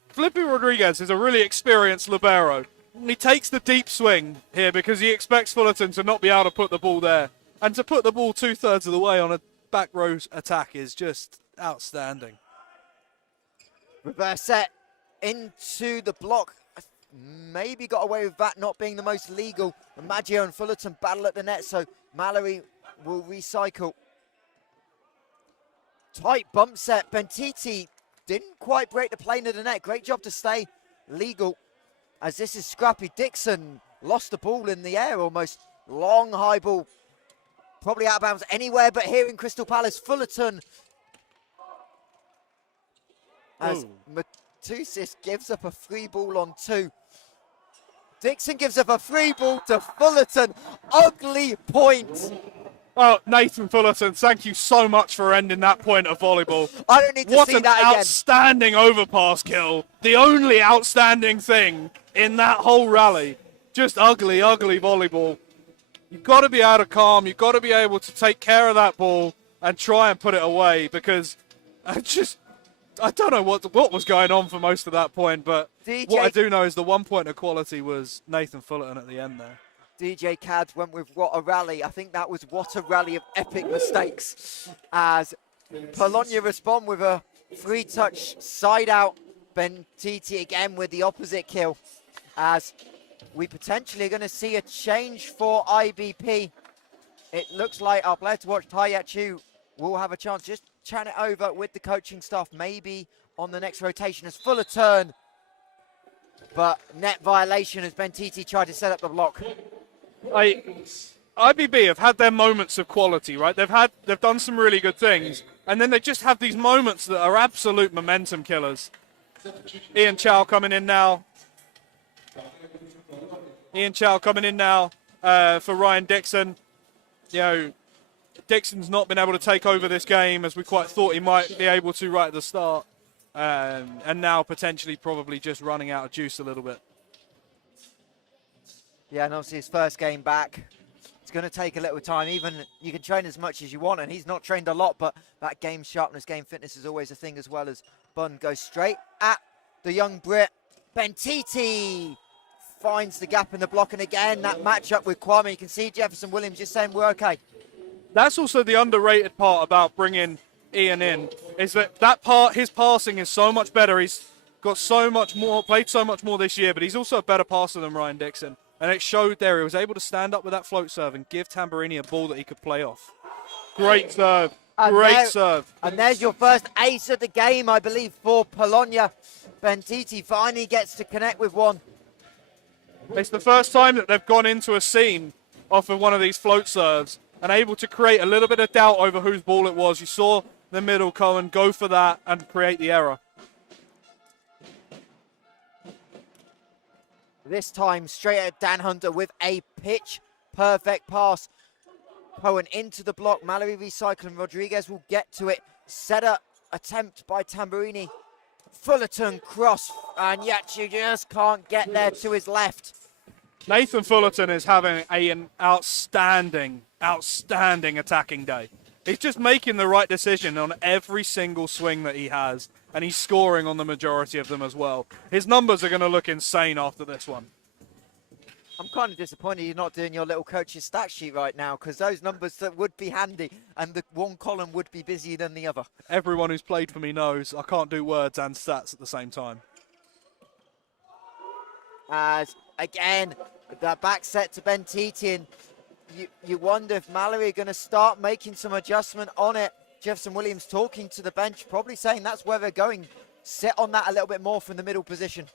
Felipe Rodriguez is a really experienced libero. He takes the deep swing here because he expects Fullerton to not be able to put the ball there. And to put the ball 2/3 of the way on a back row attack is just outstanding. Reverse set into the block. Maybe got away with that not being the most legal. Maggio and Fullerton battle at the net, so Malory will recycle. Tight bump set. Bentiti didn't quite break the plane of the net. Great job to stay legal as this is scrappy. Dixon lost the ball in the air almost. Long high ball. Probably out of bounds anywhere but here in Crystal Palace. Fullerton as Matusis gives up a free ball on 2. Dixon gives up a free ball to Fullerton. Ugly point. Oh, Nathan Fullerton, thank you so much for ending that point of volleyball. I don't need to see that again. What an outstanding overpass kill. The only outstanding thing in that whole rally. Just ugly, ugly volleyball. You've got to be able to calm. You've got to be able to take care of that ball and try and put it away because I don't know what was going on for most of that point, but what I do know is the 1 point of quality was Nathan Fullerton at the end there. DJ Cads went with what a rally. I think that was what a rally of epic mistakes as Polonia respond with a free touch side out. Bentiti again with the opposite kill as we potentially are going to see a change for IBP. It looks like our player to watch, Tayachu, will have a chance. Just chat it over with the coaching staff, maybe on the next rotation as Fullerton. But net violation as Bentiti tried to set up the block. IBB have had their moments of quality, right? They've done some really good things, and then they just have these moments that are absolute momentum killers. Ian Chow coming in now. For Ryan Dixon. You know, Dixon's not been able to take over this game as we quite thought he might be able to right at the start. And now potentially probably just running out of juice a little bit. Yeah, and obviously his first game back. It's going to take a little time. Even you can train as much as you want, and he's not trained a lot, but that game sharpness, game fitness is always a thing as well. As Bunn goes straight at the young Brit. Bentiti finds the gap in the block, and again, that matchup with Kwame. You can see Jefferson Williams just saying we're okay. That's also the underrated part about bringing Ian in, is that part, his passing is so much better. He's got so much more, played so much more this year, but he's also a better passer than Ryan Dixon. And it showed there. He was able to stand up with that float serve and give Tamburini a ball that he could play off. Great serve. Great serve. And there's your first ace of the game, I believe, for Polonia. Bentiti finally gets to connect with one. It's the first time that they've gone into a seam off of one of these float serves and able to create a little bit of doubt over whose ball it was. You saw the middle Cohen go for that and create the error. This time straight at Dan Hunter with a pitch perfect pass. Cohen into the block. Malory recycling. Rodriguez will get to it. Setter attempt by Tamburini. Fullerton cross, and yet you just can't get there to his left. Nathan Fullerton is having an outstanding attacking day. He's just making the right decision on every single swing that he has, and he's scoring on the majority of them as well. His numbers are going to look insane after this one. I'm kind of disappointed you're not doing your little coach's stat sheet right now, because those numbers that would be handy, and the one column would be busier than the other. Everyone who's played for me knows I can't do words and stats at the same time. As, again, the back set to Bentiti, and you wonder if Malory are going to start making some adjustment on it. Jefferson Williams talking to the bench, probably saying that's where they're going. Sit on that a little bit more from the middle position.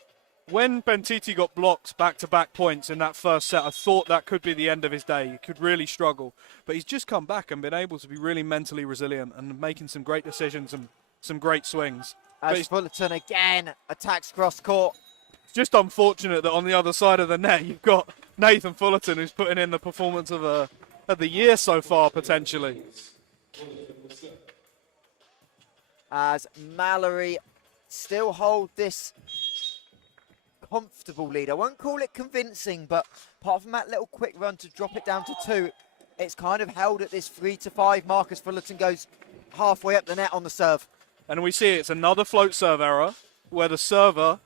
When Bentiti got blocked back-to-back points in that first set, I thought that could be the end of his day. He could really struggle. But he's just come back and been able to be really mentally resilient and making some great decisions and some great swings. As Fullerton again attacks cross court. It's just unfortunate that on the other side of the net you've got Nathan Fullerton, who's putting in the performance of the year so far, potentially. As Malory still hold this comfortable lead. I won't call it convincing, but apart from that little quick run to drop it down to 2, it's kind of held at this 3-5 mark as Fullerton goes halfway up the net on the serve. And we see it's another float serve error where the server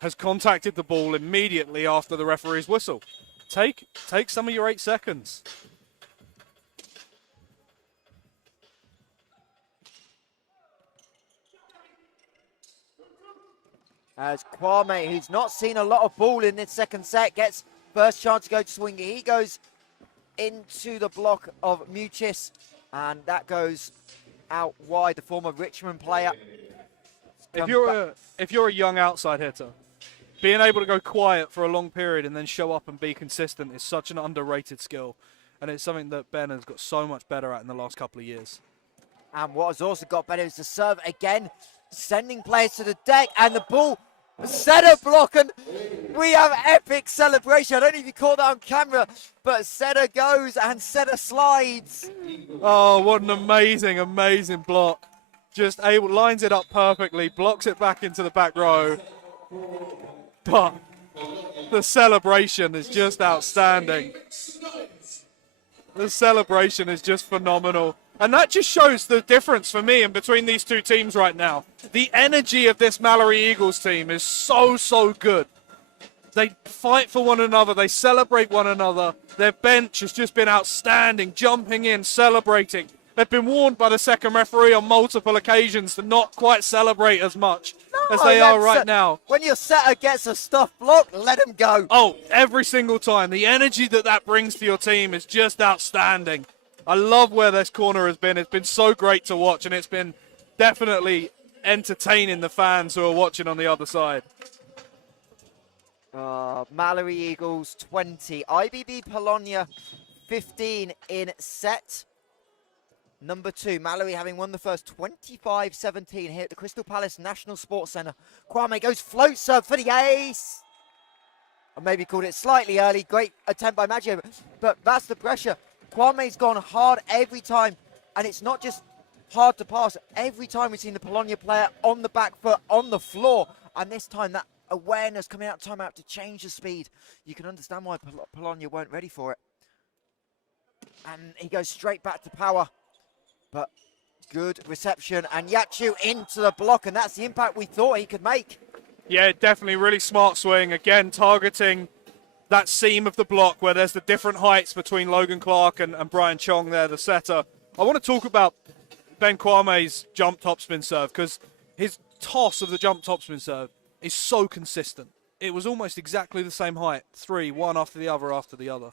has contacted the ball immediately after the referee's whistle. Take some of your 8 seconds. As Kwame, who's not seen a lot of ball in this second set, gets first chance to go to swing. He goes into the block of Muchis, and that goes out wide, the former Richmond player. If you're a young outside hitter, being able to go quiet for a long period and then show up and be consistent is such an underrated skill, and it's something that Ben has got so much better at in the last couple of years. And what has also got better is the serve again, sending players to the deck, and the ball Setter block, and we have epic celebration. I don't know if you caught that on camera, but Setter goes and Setter slides. Oh, what an amazing, amazing block. Just lines it up perfectly, blocks it back into the back row. But the celebration is just outstanding. The celebration is just phenomenal. And that just shows the difference for me in between these two teams right now. The energy of this Malory Eagles team is so, so good. They fight for one another. They celebrate one another. Their bench has just been outstanding, jumping in, celebrating. They've been warned by the second referee on multiple occasions to not quite celebrate as much as they are right now. When your setter gets a stuffed block, let him go. Oh, every single time. The energy that brings to your team is just outstanding. I love where this corner has been. It's been so great to watch, and it's been entertaining the fans who are watching on the other side. Malory Eagles 20, IBB Polonia 15 in set number 2. Malory having won the first 25-17 here at the Crystal Palace National Sports Centre. Kwame goes float serve for the ace. I maybe called it slightly early. Great attempt by Maggio, but that's the pressure. Kwame's gone hard every time, and it's not just hard to pass. Every time we've seen the Polonia player on the back foot, on the floor, and this time that awareness coming out timeout to change the speed. You can understand why Polonia weren't ready for it. And he goes straight back to power, but good reception, and Yachu into the block, and that's the impact we thought he could make. Yeah, definitely really smart swing. Again, targeting that seam of the block where there's the different heights between Logan Clark and Brian Chong there, the setter. I want to talk about Ben Kwame's jump topspin serve, because his toss of the jump topspin serve is so consistent. It was almost exactly the same height. 3, one after the other after the other.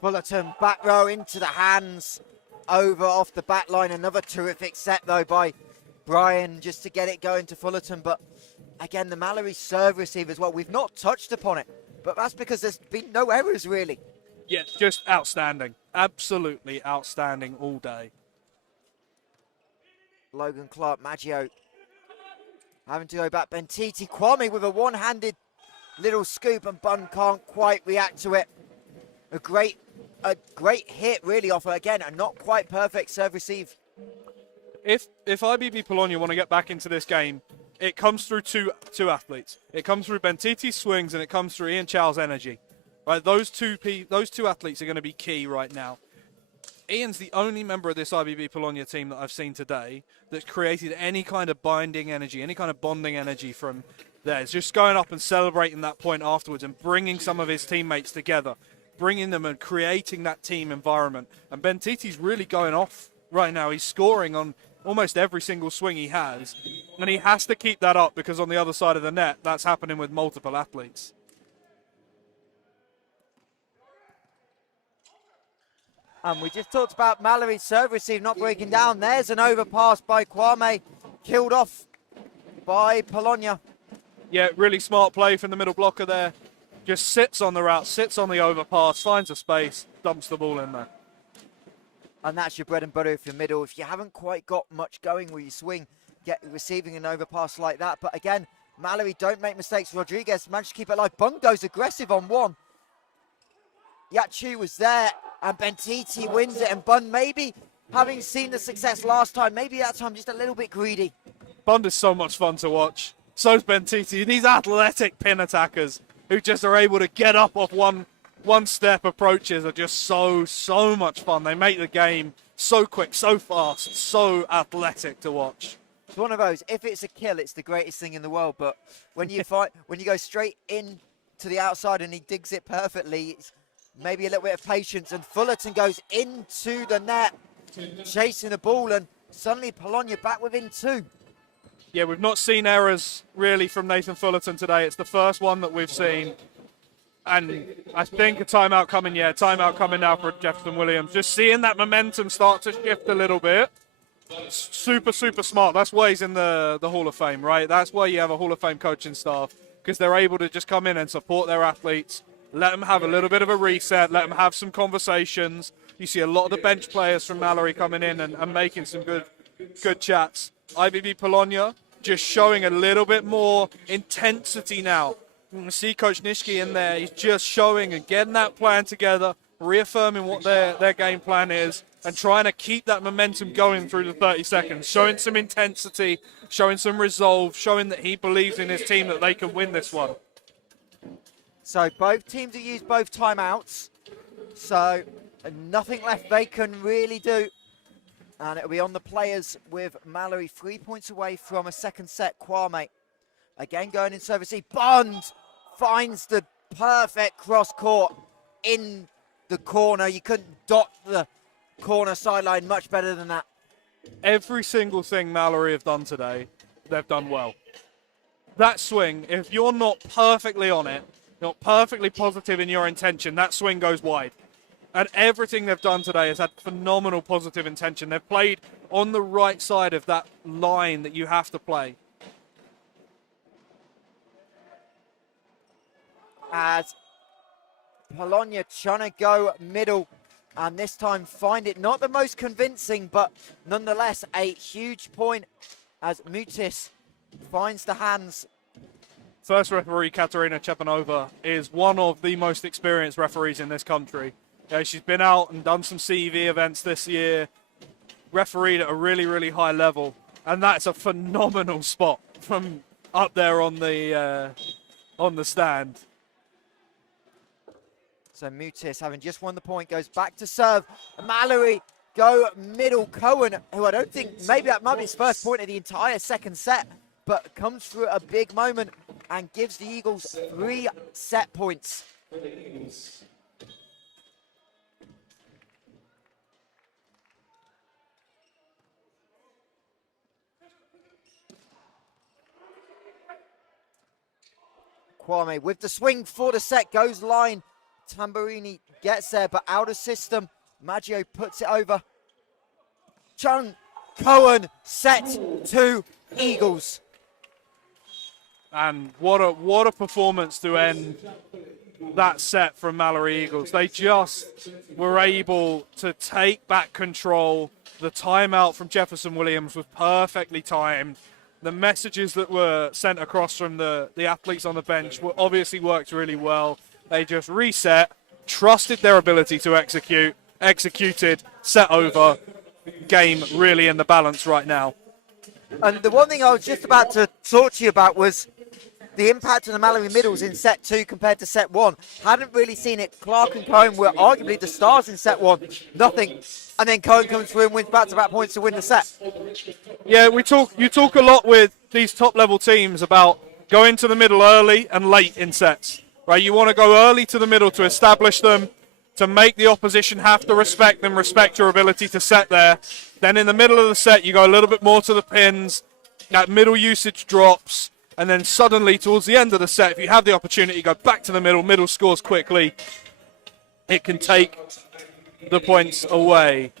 Fullerton back row into the hands, over off the back line. Another terrific set though by Brian just to get it going to Fullerton. But again, the Malory serve receive as well. We've not touched upon it, but that's because there's been no errors really. Yeah, just outstanding. Absolutely outstanding all day. Logan Clark, Maggio having to go back. Bentiti, Kwame with a one-handed little scoop, and Bun can't quite react to it. A great hit really off her. Again, a not quite perfect serve receive. If IBB Polonia want to get back into this game, it comes through two athletes. It comes through Bentiti's swings, and it comes through Ian Chow's energy. Right, those two athletes are going to be key right now. Ian's the only member of this IBB Polonia team that I've seen today that's created any kind of binding energy, any kind of bonding energy from there. It's just going up and celebrating that point afterwards and bringing some of his teammates together, bringing them and creating that team environment. And Bentiti's really going off right now. He's scoring on almost every single swing he has, and he has to keep that up because on the other side of the net, that's happening with multiple athletes. And we just talked about Malory's serve receive not breaking down. There's an overpass by Kwame, killed off by Polonia. Yeah, really smart play from the middle blocker there. Just sits on the route, sits on the overpass, finds a space, dumps the ball in there. And that's your bread and butter if you're middle. If you haven't quite got much going with your swing, receiving an overpass like that. But again, Malory don't make mistakes. Rodriguez managed to keep it alive. Bun goes aggressive on one. Yachu was there, and Bentiti wins it. And Bun, maybe having seen the success last time, maybe that time just a little bit greedy. Bund is so much fun to watch. So's Bentiti. These athletic pin attackers who just are able to get up off one step approaches are just so much fun. They make the game so quick, so fast, so athletic to watch. It's one of those, if it's a kill, it's the greatest thing in the world. But when you fight, when you go straight in to the outside and he digs it perfectly, it's maybe a little bit of patience. And Fullerton goes into the net, chasing the ball, and suddenly Polonia back within 2. Yeah, we've not seen errors really from Nathan Fullerton today. It's the first one that we've seen. And I think a timeout coming, timeout coming now for Jefferson Williams. Just seeing that momentum start to shift a little bit. Super smart. That's why he's in the Hall of Fame, right? That's why you have a Hall of Fame coaching staff, because they're able to just come in and support their athletes, let them have a little bit of a reset, let them have some conversations. You see a lot of the bench players from Malory coming in and making some good chats. IBB Polonia just showing a little bit more intensity now. You can see Coach Nishki in there. He's just showing and getting that plan together, reaffirming what their game plan is, and trying to keep that momentum going through the 30 seconds, showing some intensity, showing some resolve, showing that he believes in his team that they can win this one. So both teams have used both timeouts. So nothing left they can really do. And it'll be on the players with Malory 3 points away from a second set. Kwame again going in service. Bond finds the perfect cross court in the corner. You couldn't dot the corner sideline much better than that. Every single thing Malory have done today, they've done well. That swing, if you're not perfectly on it, not perfectly positive in your intention, that swing goes wide. And everything they've done today has had phenomenal positive intention. They've played on the right side of that line that you have to play. As Polonia trying to go middle, and this time find it not the most convincing, but nonetheless a huge point as Mutis finds the hands. First referee, Katerina Chepanova, is one of the most experienced referees in this country. Yeah, she's been out and done some CEV events this year, refereed at a really high level, and that's a phenomenal spot from up there on the stand. So Mutis, having just won the point, goes back to serve. Malory go middle. Cohen, who I don't think, maybe that might be his first point of the entire second set, but comes through a big moment and gives the Eagles 3 set points. Kwame with the swing for the set, goes line. Tamburini gets there, but out of system. Maggio puts it over. Chung, Cohen, set 2 Eagles. And what a performance to end that set from Malory Eagles. They just were able to take back control. The timeout from Jefferson Williams was perfectly timed. The messages that were sent across from the athletes on the bench were obviously worked really well. They just reset, trusted their ability to executed, set over. Game really in the balance right now. And the one thing I was just about to talk to you about was the impact on the Malory middles in set 2 compared to set 1. Hadn't really seen it. Clark and Cohen were arguably the stars in set 1. Nothing. And then Cohen comes through and wins back-to-back points to win the set. Yeah, you talk a lot with these top-level teams about going to the middle early and late in sets. Right? You want to go early to the middle to establish them, to make the opposition have to respect them, respect your ability to set there. Then in the middle of the set, you go a little bit more to the pins. That middle usage drops. And then suddenly, towards the end of the set, if you have the opportunity, go back to the middle scores quickly. It can take the points away.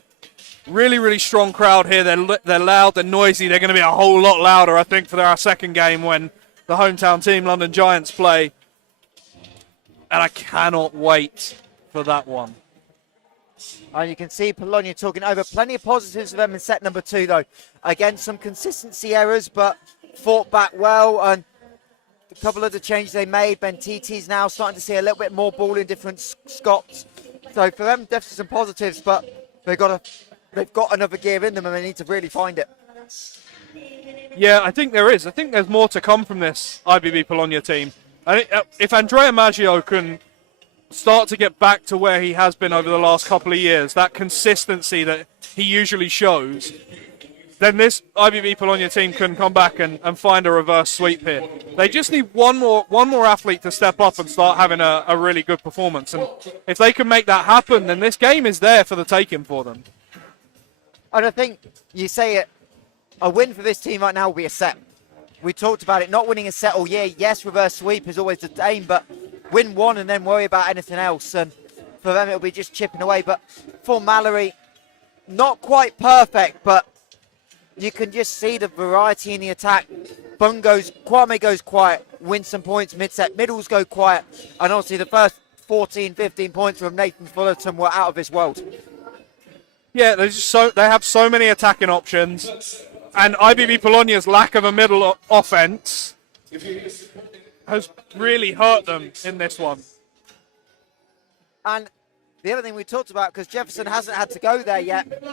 Really strong crowd here. They're loud, they're noisy. They're going to be a whole lot louder, I think, for our second game when the hometown team, London Giants, play. And I cannot wait for that one. And you can see Polonia talking over. Plenty of positives for them in set number 2, though. Again, some consistency errors, but fought back well. And a couple of the changes they made. Bentiti's now starting to see a little bit more ball in different Scots. So for them, definitely some positives, but they've got another gear in them and they need to really find it. Yeah, I think there is. I think there's more to come from this IBB Polonia team. I think if Andrea Maggio can start to get back to where he has been over the last couple of years, that consistency that he usually shows, then this IBB Polonia team can come back and find a reverse sweep here. They just need one more athlete to step up and start having a really good performance. And if they can make that happen, then this game is there for the taking for them. And I think you say it, a win for this team right now will be a set. We talked about it, not winning a set all year. Yes, reverse sweep is always the aim, but win one and then worry about anything else. And for them, it'll be just chipping away. But for Malory, not quite perfect, but you can just see the variety in the attack. Kwame goes quiet, wins some points mid-set. Middles go quiet. And obviously the first 14, 15 points from Nathan Fullerton were out of this world. Yeah, they have so many attacking options. And IBB Polonia's lack of a middle offense has really hurt them in this one. And the other thing we talked about, because Jefferson hasn't had to go there yet,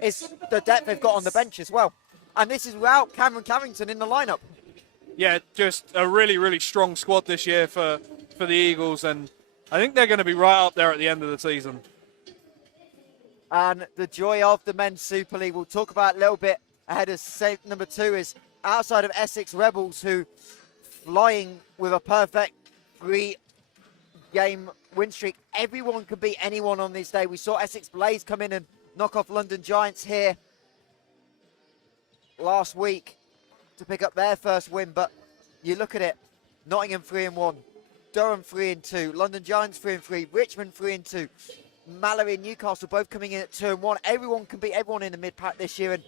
is the depth they've got on the bench as well. And this is without Cameron Carrington in the lineup. Yeah, just a really, really strong squad this year for the Eagles. And I think they're going to be right up there at the end of the season. And the joy of the Men's Super League, we'll talk about a little bit ahead of set number 2, is outside of Essex Rebels, who flying with a perfect 3-game win streak. Everyone can beat anyone on this day. We saw Essex Blaze come in and knock off London Giants here last week to pick up their first win. But you look at it, Nottingham 3-1, Durham 3-2, London Giants 3-3, Richmond 3-2, Malory and Newcastle both coming in at 2-1. Everyone can beat everyone in the mid-pack this year, and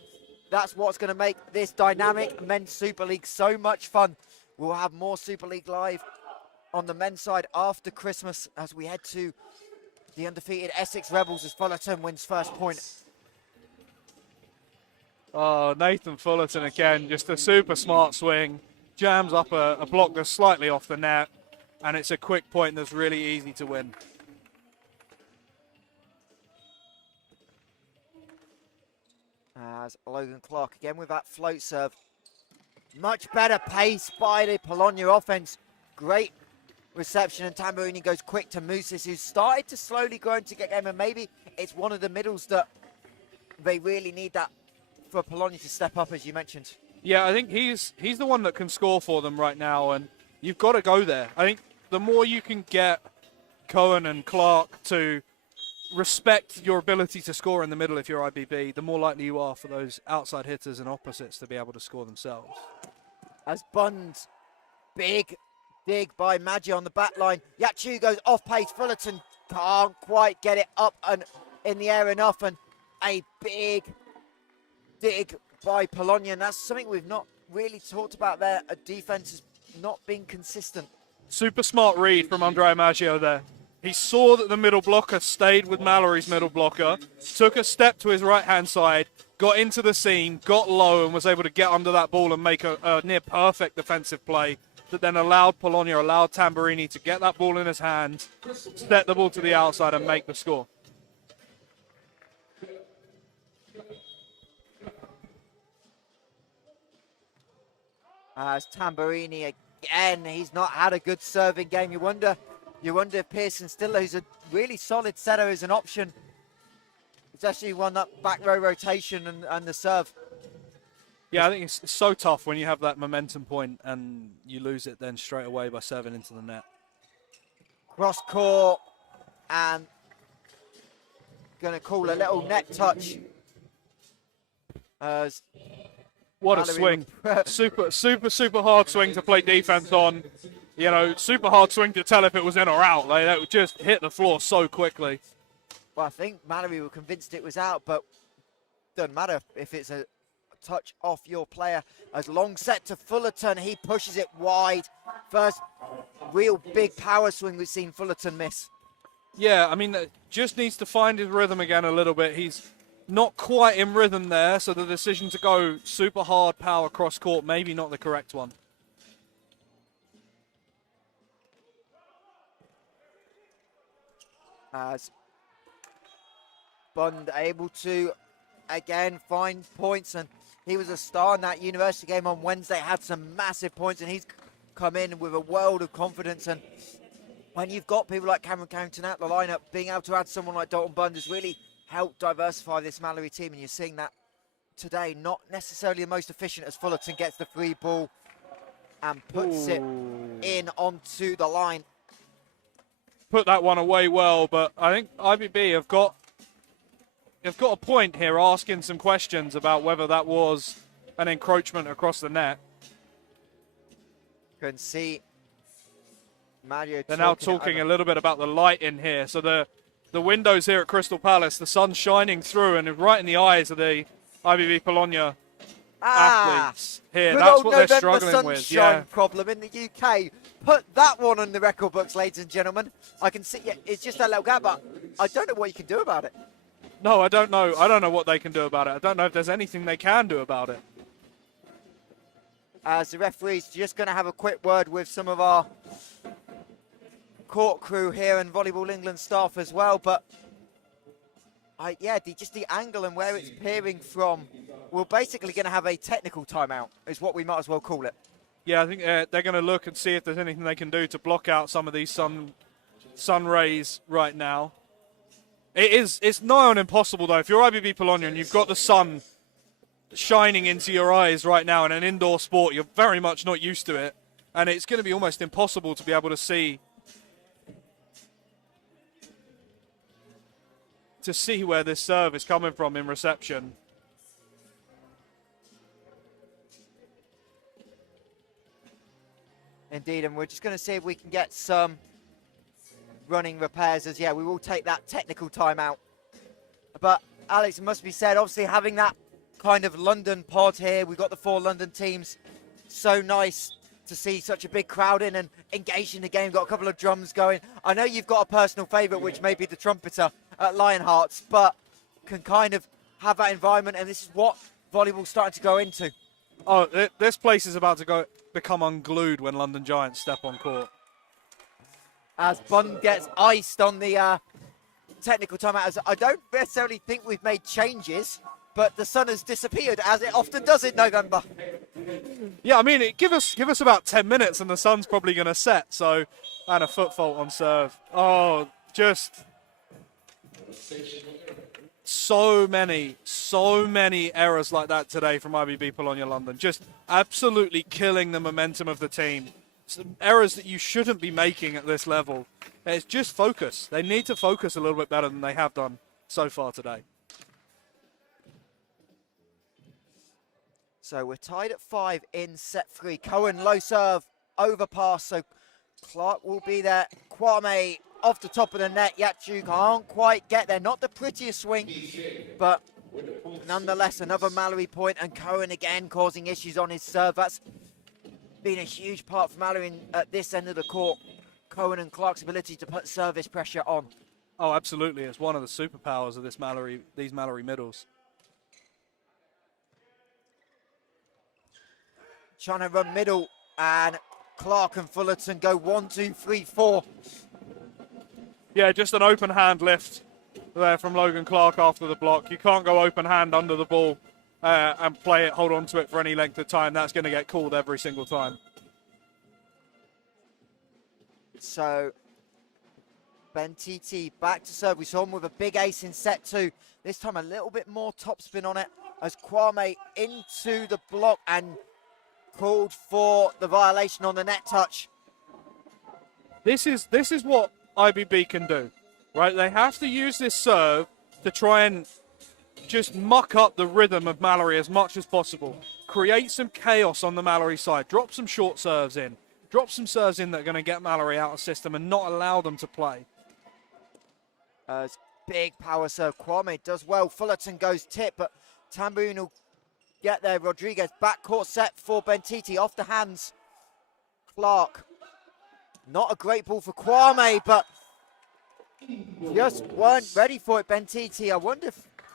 that's what's going to make this dynamic Men's Super League so much fun. We'll have more Super League live on the men's side after Christmas as we head to the undefeated Essex Rebels as Fullerton wins first point. Oh, Nathan Fullerton again, just a super smart swing. Jams up a block that's slightly off the net, and it's a quick point that's really easy to win. As Logan Clark again with that float serve. Much better pace by the Polonia offense. Great reception, and Tamburini goes quick to Musis, who's started to slowly grow into get game, and maybe it's one of the middles that they really need that for Polonia to step up, as you mentioned. Yeah, I think he's the one that can score for them right now, and you've got to go there. I think the more you can get Cohen and Clark to respect your ability to score in the middle if you're IBB, the more likely you are for those outside hitters and opposites to be able to score themselves. As Bund's big dig by Maggi on the back line. Yachu goes off pace. Fullerton can't quite get it up and in the air enough, and a big dig by Polonia, and that's something we've not really talked about there. A defense has not been consistent. Super smart read from Andrea Maggio there. He saw that the middle blocker stayed with Malory's middle blocker, took a step to his right-hand side, got into the seam, got low, and was able to get under that ball and make a near-perfect defensive play that then allowed Tamburini to get that ball in his hand, step the ball to the outside, and make the score. As Tamburini again, he's not had a good serving game. You wonder if Pearson Stiller, who's a really solid setter, is an option. It's actually won that back row rotation and the serve. Yeah, I think it's so tough when you have that momentum point and you lose it then straight away by serving into the net. Cross court, and going to call a little net touch. As what a swing. Super hard swing to play defense on. You know, super hard swing to tell if it was in or out. Like, that would just hit the floor so quickly. Well, I think Malory were convinced it was out, but doesn't matter if it's a touch off your player. As long set to Fullerton, he pushes it wide. First real big power swing we've seen Fullerton miss. Yeah, I mean, just needs to find his rhythm again a little bit. He's not quite in rhythm there, so the decision to go super hard power cross court, maybe not the correct one. As Bund able to again find points, and he was a star in that university game on Wednesday, had some massive points, and he's come in with a world of confidence. And when you've got people like Cameron Carrington out the lineup, being able to add someone like Dalton Bund has really helped diversify this Malory team, and you're seeing that today. Not necessarily the most efficient as Fullerton gets the free ball and puts it in onto the line. Put that one away well, but I think IBB have got a point here, asking some questions about whether that was an encroachment across the net. You can see Mario. They're now talking a little bit about the light in here. So the windows here at Crystal Palace, the sun's shining through and right in the eyes of the IBB Polonia athletes here. That's what they're struggling with. Sunshine problem in the UK. Put that one on the record books, ladies and gentlemen. I can see it's just that little gap, but I don't know what you can do about it. No, I don't know. I don't know what they can do about it. I don't know if there's anything they can do about it. As the referee's just going to have a quick word with some of our court crew here and Volleyball England staff as well, but just the angle and where it's peering from, we're basically going to have a technical timeout, is what we might as well call it. Yeah, I think they're going to look and see if there's anything they can do to block out some of these sun rays right now. It's nigh on impossible, though. If you're IBB Polonia and you've got the sun shining into your eyes right now in an indoor sport, you're very much not used to it, and it's going to be almost impossible to be able to see where this serve is coming from in reception. Indeed, and we're just going to see if we can get some running repairs as, we will take that technical timeout. But, Alex, it must be said, obviously having that kind of London pod here, we've got the 4 London teams, so nice to see such a big crowd in and engaged in the game, got a couple of drums going. I know you've got a personal favourite, which may be the trumpeter at Lionhearts, but can kind of have that environment, and this is what volleyball's starting to go into. Oh, this place is about to become unglued when London Giants step on court. As Bund gets iced on the technical timeout. As I don't necessarily think we've made changes, but the sun has disappeared, as it often does in November. Yeah, I mean, give us about 10 minutes and the sun's probably going to set. So, and a foot fault on serve. Oh, just so many errors like that today from IBB Polonia London. Just absolutely killing the momentum of the team. Some errors that you shouldn't be making at this level. It's just focus. They need to focus a little bit better than they have done so far today. So we're tied at 5 in set 3. Cohen, low serve, overpass, so Clark will be there. Kwame off the top of the net. Yachu can't quite get there. Not the prettiest swing, but nonetheless another Malory point, and Cohen again causing issues on his serve. That's been a huge part for Malory at this end of the court. Cohen and Clark's ability to put service pressure on. Oh, absolutely. It's one of the superpowers of these Malory middles. Trying to run middle, and Clark and Fullerton go 1, 2, 3, 4. Yeah, just an open hand lift there from Logan Clark after the block. You can't go open hand under the ball and play it, hold on to it for any length of time. That's going to get called every single time. So, Bentiti back to serve. We saw him with a big ace in set 2. This time a little bit more topspin on it as Kwame into the block and called for the violation on the net touch. This is what IBB can do, right? They have to use this serve to try and just muck up the rhythm of Malory as much as possible. Create some chaos on the Malory side. Drop some short serves in. Drop some serves in that are going to get Malory out of system and not allow them to play. Big power serve. Kwame does well. Fullerton goes tip, but Tambourine will get there. Rodriguez backcourt set for Bentiti off the hands. Clark. Not a great ball for Kwame, but just weren't ready for it, Bentiti.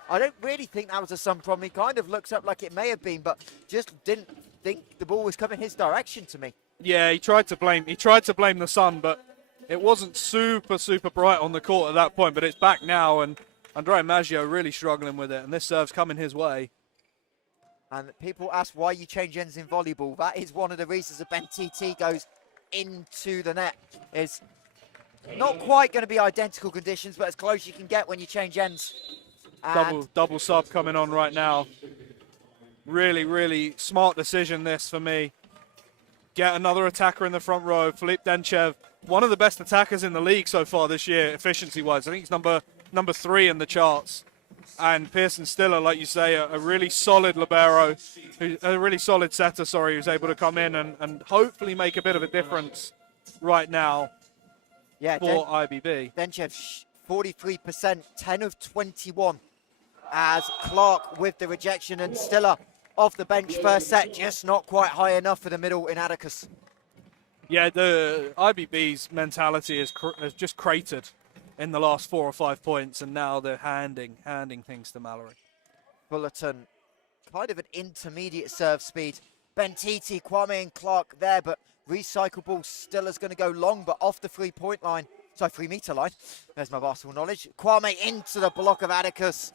I don't really think that was a sun problem. He kind of looks up like it may have been, but just didn't think the ball was coming his direction to me. Yeah, he tried to blame the sun, but it wasn't super bright on the court at that point. But it's back now, and Andrea Maggio really struggling with it, and this serve's coming his way. And people ask why you change ends in volleyball. That is one of the reasons that Bentiti goes into the net. It's not quite going to be identical conditions, but as close as you can get when you change ends. And Double sub coming on right now. Really smart decision this for me. Get another attacker in the front row. Philippe Denchev, one of the best attackers in the league so far this year, efficiency-wise. I think he's number 3 in the charts. And Pearson Stiller, like you say, a really solid libero, a really solid setter, who's able to come in and hopefully make a bit of a difference right now for IBB. Denchev, 43%, 10 of 21. As Clark with the rejection and Stiller off the bench first set, just not quite high enough for the middle in Atticus. Yeah, the IBB's mentality has just cratered in the last 4 or 5 points, and now they're handing things to Malory. Fullerton, kind of an intermediate serve speed. Bentiti, Kwame and Clark there, but recyclable Stiller's going to go long, but off the 3-point line. Sorry, 3-meter line. There's my basketball knowledge. Kwame into the block of Atticus.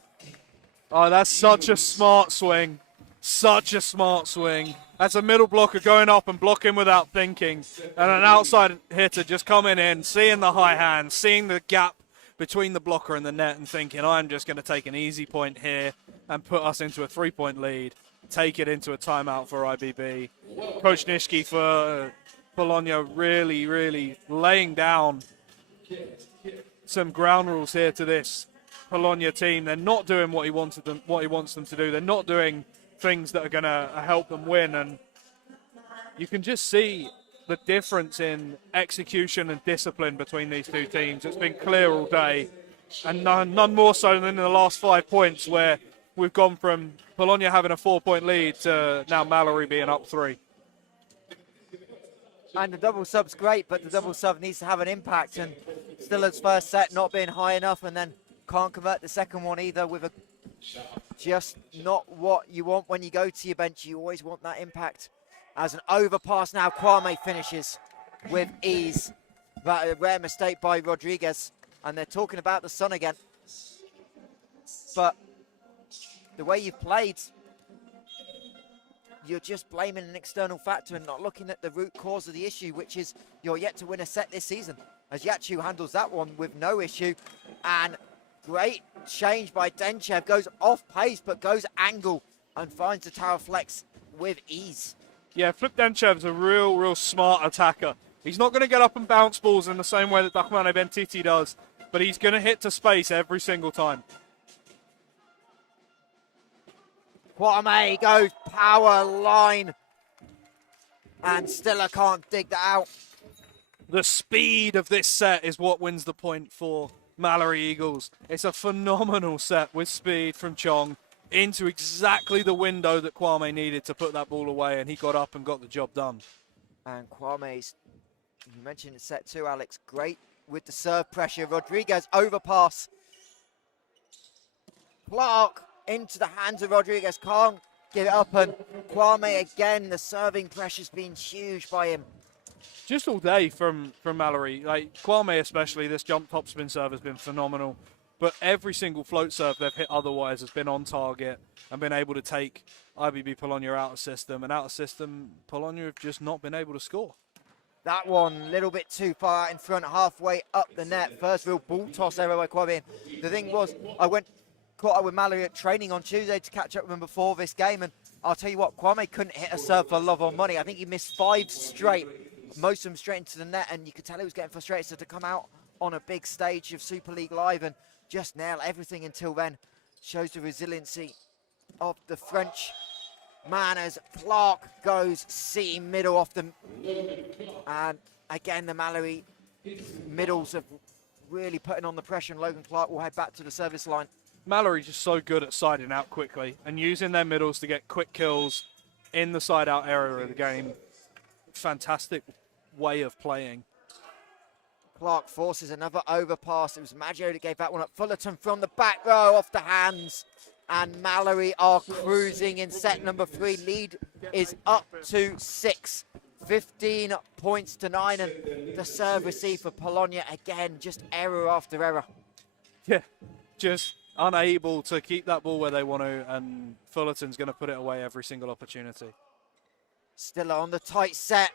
Oh, that's such a smart swing. Such a smart swing. That's a middle blocker going up and blocking without thinking. And an outside hitter just coming in, seeing the high hand, seeing the gap between the blocker and the net and thinking, I'm just going to take an easy point here and put us into a 3-point lead. Take it into a timeout for IBB. Coach Nishki for Polonia really laying down some ground rules here to this Polonia team. They're not doing what he wants them to do. They're not doing things that are going to help them win, and you can just see the difference in execution and discipline between these two teams. It's been clear all day, and none more so than in the last 5 points, where we've gone from Polonia having a 4-point lead to now Malory being up 3. And the double sub's great, but the double sub needs to have an impact, and Stiller's first set not being high enough, and then can't convert the second one either with a just not what you want when you go to your bench. You always want that impact. As an overpass now, Kwame finishes with ease. But a rare mistake by Rodriguez. And they're talking about the sun again. But the way you've played, you're just blaming an external factor and not looking at the root cause of the issue, which is you're yet to win a set this season. As Yachu handles that one with no issue. And great change by Denchev, goes off pace but goes angle and finds the tower flex with ease. Yeah, Flip Denchev's a real smart attacker. He's not going to get up and bounce balls in the same way that Dahmane Bentiti does, but he's going to hit to space every single time. Kwame goes power line and Stiller can't dig that out. The speed of this set is what wins the point for Malory Eagles. It's a phenomenal set with speed from Chong into exactly the window that Kwame needed to put that ball away, and he got up and got the job done. And Kwame's, you mentioned in set 2, Alex, great with the serve pressure. Rodriguez overpass. Clark into the hands of Rodriguez, can't get it up, and Kwame again, the serving pressure's been huge by him. Just all day from Malory, like Kwame especially, this jump top spin serve has been phenomenal. But every single float serve they've hit otherwise has been on target and been able to take IBB Polonia out of system. And out of system, Polonia have just not been able to score. That one a little bit too far out in front, halfway up the net. First real ball toss error by Kwame. The thing was, I caught up with Malory at training on Tuesday to catch up with him before this game. And I'll tell you what, Kwame couldn't hit a serve for love or money. I think he missed 5 straight. Most of them straight into the net, and you could tell he was getting frustrated. So to come out on a big stage of Super League Live and just nail everything until then shows the resiliency of the French man as Clark goes C middle off them. And again, the Malory middles are really putting on the pressure, and Logan Clark will head back to the service line. Malory's just so good at siding out quickly and using their middles to get quick kills in the side out area of the game. Fantastic way of playing. Clark forces another overpass. It was Maggio that gave that one up. Fullerton from the back row off the hands. And Malory are cruising in set number 3. Lead is up to 6. 15 points to 9. And the serve receive for Polonia again, just error after error. Yeah, just unable to keep that ball where they want to, and Fullerton's going to put it away every single opportunity. Still on the tight set.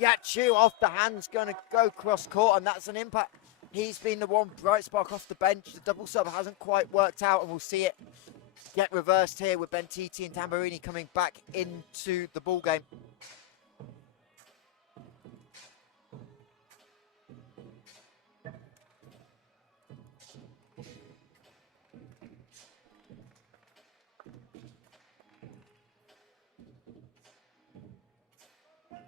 Yachu off the hands, going to go cross court, and that's an impact. He's been the one bright spark off the bench. The double sub hasn't quite worked out, and we'll see it get reversed here with Bentiti and Tamburini coming back into the ball game.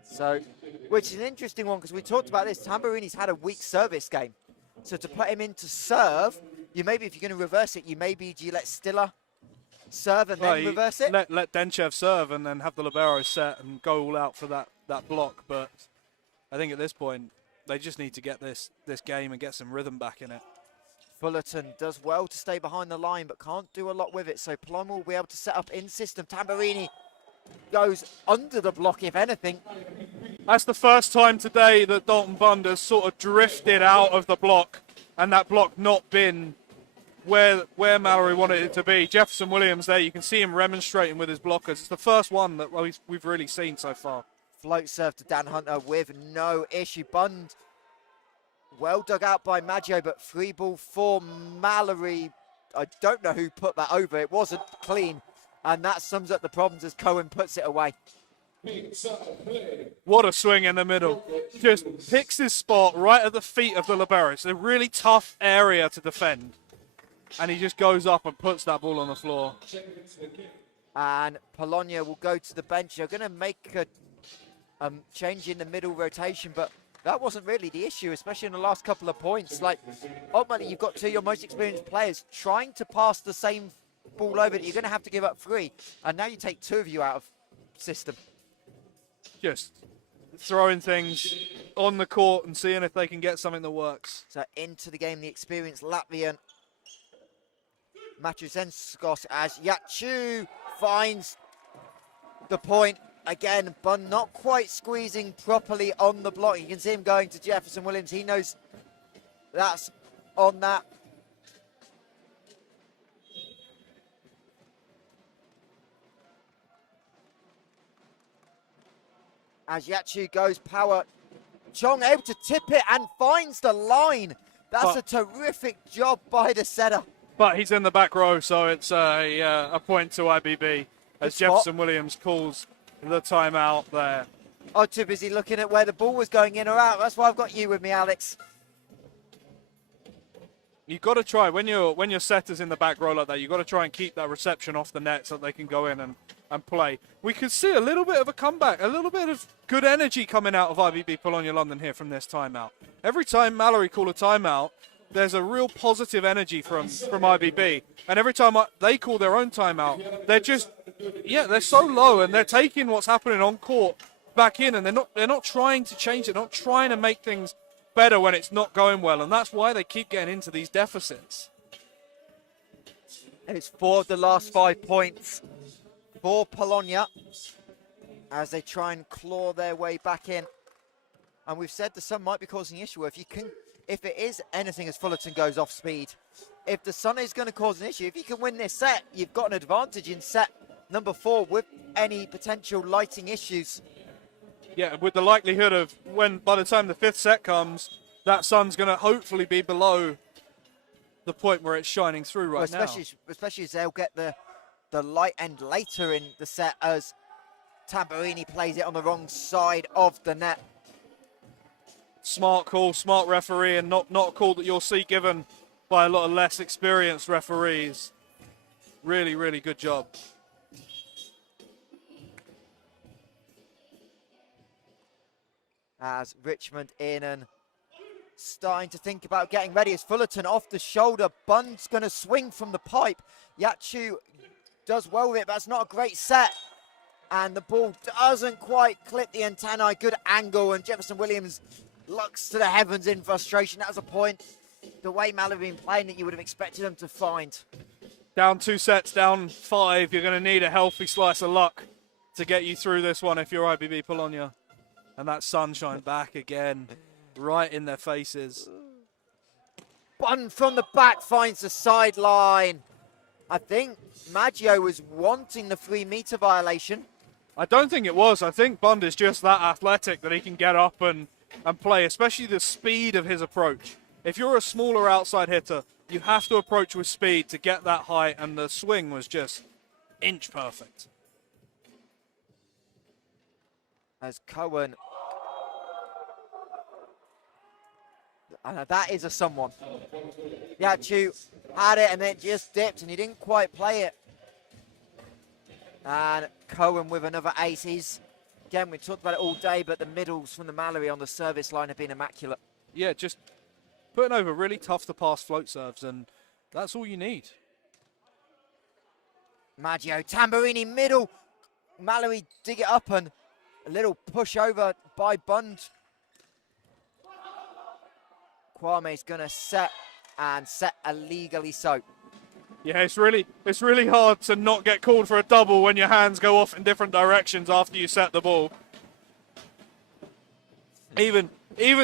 So, which is an interesting one because we talked about this. Tamburini's had a weak service game. So to put him into serve, you maybe, if you're going to reverse it, do you let Stiller serve and then reverse it? Let Denchev serve and then have the libero set and go all out for that block. But I think at this point, they just need to get this game and get some rhythm back in it. Fullerton does well to stay behind the line, but can't do a lot with it. So Plum will be able to set up in system. Tamburini goes under the block, if anything. That's the first time today that Dalton Bund has sort of drifted out of the block, and that block not been where Malory wanted it to be. Jefferson Williams there, you can see him remonstrating with his blockers. It's the first one that we've really seen so far. Float serve to Dan Hunter with no issue. Bund well dug out by Maggio, but free ball for Malory. I don't know who put that over. It wasn't clean. And that sums up the problems as Cohen puts it away. What a swing in the middle. Just picks his spot right at the feet of the libero. It's a really tough area to defend. And he just goes up and puts that ball on the floor. And Polonia will go to the bench. They're going to make a change in the middle rotation, but that wasn't really the issue, especially in the last couple of points. Like, ultimately, you've got two of your most experienced players trying to pass the same ball over that you're going to have to give up 3. And now you take 2 of you out of system. Just throwing things on the court and seeing if they can get something that works. So into the game, the experienced Latvian Matuzenskos as Yachu finds the point. Again, Bun not quite squeezing properly on the block. You can see him going to Jefferson Williams. He knows that's on that. As Yachu goes power, Chong able to tip it and finds the line. That's a terrific job by the setter. But he's in the back row, so it's a point to IBB as Jefferson Williams calls the timeout there. Oh, too busy looking at where the ball was going in or out. That's why I've got you with me, Alex. You've got to try, when your setter's in the back row like that, you've got to try and keep that reception off the net so that they can go in and play. We could see a little bit of a comeback, a little bit of good energy coming out of IBB Polonia London here from this timeout. Every time Malory call a timeout, there's a real positive energy from IBB. And every time they call their own timeout, they're so low and they're taking what's happening on court back in, and they're not trying to change it, not trying to make things better when it's not going well. And that's why they keep getting into these deficits. It's 4 of the last 5 points for Polonia as they try and claw their way back in. And we've said the sun might be causing issue. If it is anything as Fullerton goes off speed, if the sun is going to cause an issue, if you can win this set, you've got an advantage in set number 4 with any potential lighting issues. Yeah, with the likelihood of by the time the 5th set comes, that sun's going to hopefully be below the point where it's shining through now. Especially as they'll get the light end later in the set as Tamburini plays it on the wrong side of the net. Smart call, smart referee, and not a call that you'll see given by a lot of less experienced referees. Really, really good job. As Richmond in and starting to think about getting ready as Fullerton off the shoulder. Bund's going to swing from the pipe. Yachu does well with it, but that's not a great set. And the ball doesn't quite clip the antennae. Good angle, and Jefferson Williams looks to the heavens in frustration. That was a point, the way Malory been playing, that you would have expected them to find. Down 2 sets, down 5. You're going to need a healthy slice of luck to get you through this one if you're IBB Polonia. And that sunshine back again, right in their faces. Bun from the back finds the sideline. I think Maggio was wanting the 3-meter violation. I don't think it was. I think Bund is just that athletic that he can get up and play, especially the speed of his approach. If you're a smaller outside hitter, you have to approach with speed to get that height, and the swing was just inch perfect. As Cohen, and that is a someone. Yachu had it and then just dipped and he didn't quite play it. And Cohen with another ace. Again, we talked about it all day, but the middles from the Malory on the service line have been immaculate. Yeah, just putting over really tough to pass float serves, and that's all you need. Maggio, Tamburini middle. Malory dig it up and a little push over by Bund. Kwame's gonna set illegally so. Yeah, it's really hard to not get called for a double when your hands go off in different directions after you set the ball. Even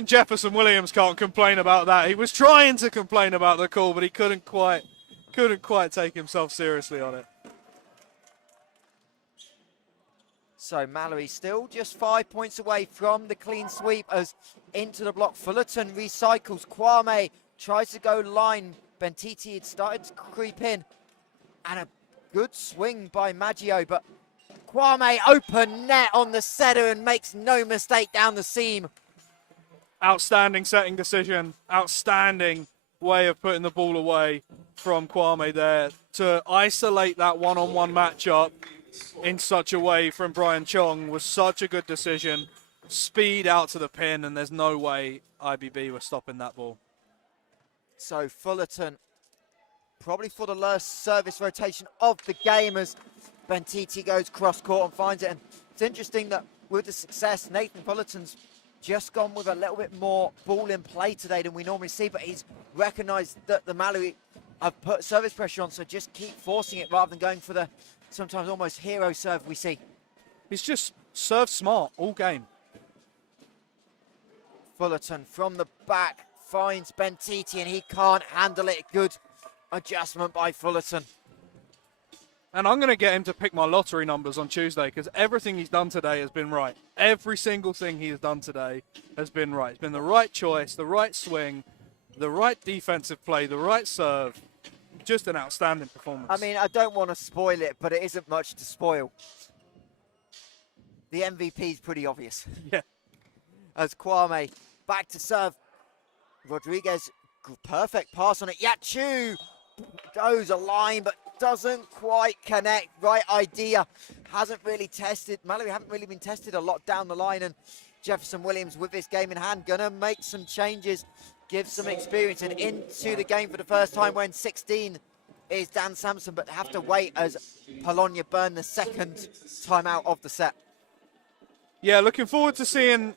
Jefferson Williams can't complain about that. He was trying to complain about the call, but he couldn't quite take himself seriously on it. So Malory still just 5 points away from the clean sweep as into the block. Fullerton recycles. Kwame tries to go line. Bentiti had started to creep in. And a good swing by Maggio, but Kwame open net on the setter and makes no mistake down the seam. Outstanding setting decision. Outstanding way of putting the ball away from Kwame there to isolate that one-on-one matchup in such a way from Brian Chong was such a good decision. Speed out to the pin, and there's no way IBB were stopping that ball. So Fullerton, probably for the last service rotation of the game, as Bentiti goes cross court and finds it. And it's interesting that with the success, Nathan Fullerton's just gone with a little bit more ball in play today than we normally see, but he's recognised that the Malory have put service pressure on, so just keep forcing it rather than going for the sometimes almost hero serve we see. He's just served smart all game. Fullerton from the back finds Bentiti and he can't handle it. Good adjustment by Fullerton. And I'm going to get him to pick my lottery numbers on Tuesday because everything he's done today has been right. Every single thing he has done today has been right. It's been the right choice, the right swing, the right defensive play, the right serve. Just an outstanding performance. I mean, I don't want to spoil it, but it isn't much to spoil. The MVP is pretty obvious. Yeah. As Kwame back to serve. Rodriguez, perfect pass on it. Yachu goes a line, but doesn't quite connect. Right idea. Hasn't really tested. Malory haven't really been tested a lot down the line, and Jefferson Williams with this game in hand, gonna make some changes, give some experience, and into the game for the first time when 16 is Dan Sampson, but have to wait as Polonia burn the second time out of the set. Yeah, looking forward to seeing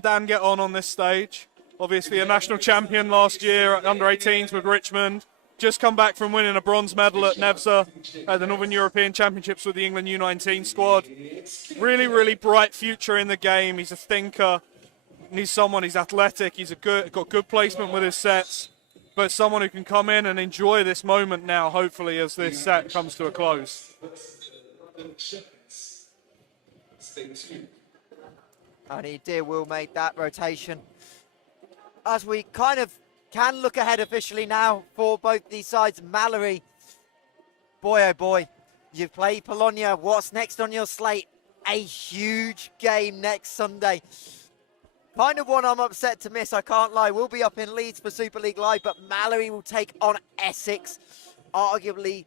Dan get on this stage. Obviously a national champion last year at under 18s with Richmond. Just come back from winning a bronze medal at Nevza at the Northern European Championships with the England U19 squad. Really, really bright future in the game. He's a thinker. He's athletic. He's got good placement with his sets. But someone who can come in and enjoy this moment now, hopefully, as this set comes to a close. And he will make that rotation. As we kind of can look ahead officially now for both these sides. Malory, boy oh boy, you've played Polonia. What's next on your slate? A huge game next Sunday. Kind of one I'm upset to miss, I can't lie. We'll be up in Leeds for Super League Live, but Malory will take on Essex. Arguably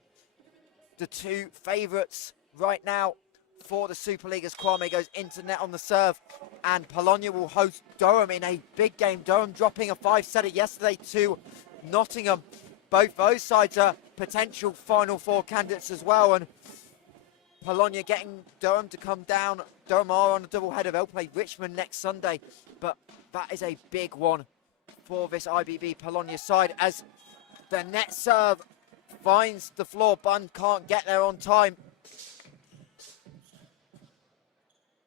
the two favourites right now for the Super League as Kwame goes into net on the serve. And Polonia will host Durham in a big game. Durham dropping a 5-setter yesterday to Nottingham. Both those sides are potential Final Four candidates as well. And Polonia getting Durham to come down. Durham are on a double header. They'll play Richmond next Sunday. But That is a big one for this IBB Polonia side as the net serve finds the floor. Bun can't get there on time.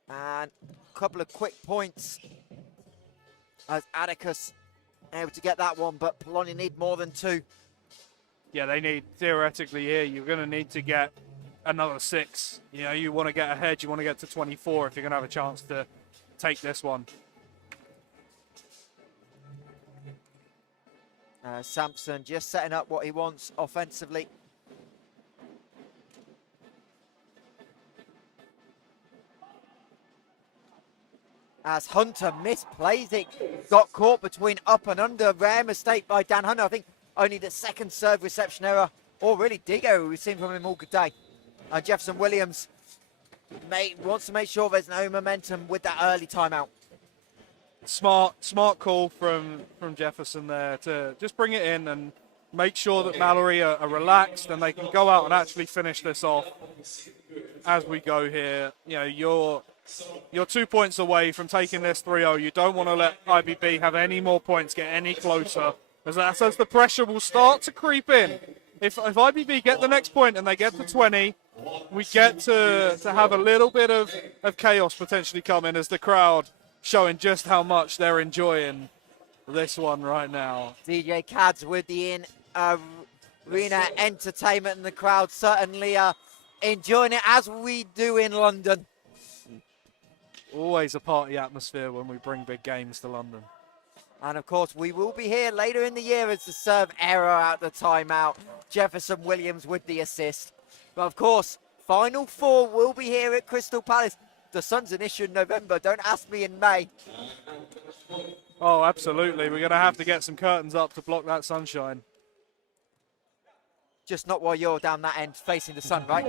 And a couple of quick points as Atticus able to get that one, but Polonia need more than 2. Yeah, they need, theoretically here, you're going to need to get another 6. You know, you want to get ahead, you want to get to 24 if you're going to have a chance to take this one. Sampson just setting up what he wants offensively. As Hunter misplays it, got caught between up and under. Rare mistake by Dan Hunter. I think only the second serve reception error, or really dig error we've seen from him all good day. Jefferson Williams wants to make sure there's no momentum with that early timeout. Smart call from Jefferson there to just bring it in and make sure that Malory are relaxed and they can go out and actually finish this off as we go here. You know, you're 2 points away from taking this 3-0. You don't want to let IBB have any more points, get any closer, as that says the pressure will start to creep in. If IBB get the next point and they get to 20, we get to have a little bit of chaos potentially coming as the crowd showing just how much they're enjoying this one right now. DJ Cads with the arena entertainment, and the crowd certainly enjoying it as we do in London. Always a party atmosphere when we bring big games to London. And of course, we will be here later in the year as the serve error at the timeout. Jefferson Williams with the assist. But of course, Final 4 will be here at Crystal Palace. The Sun's an issue in November. Don't ask me in May. Oh, absolutely. We're going to have to get some curtains up to block that sunshine. Just not while you're down that end facing the sun, right?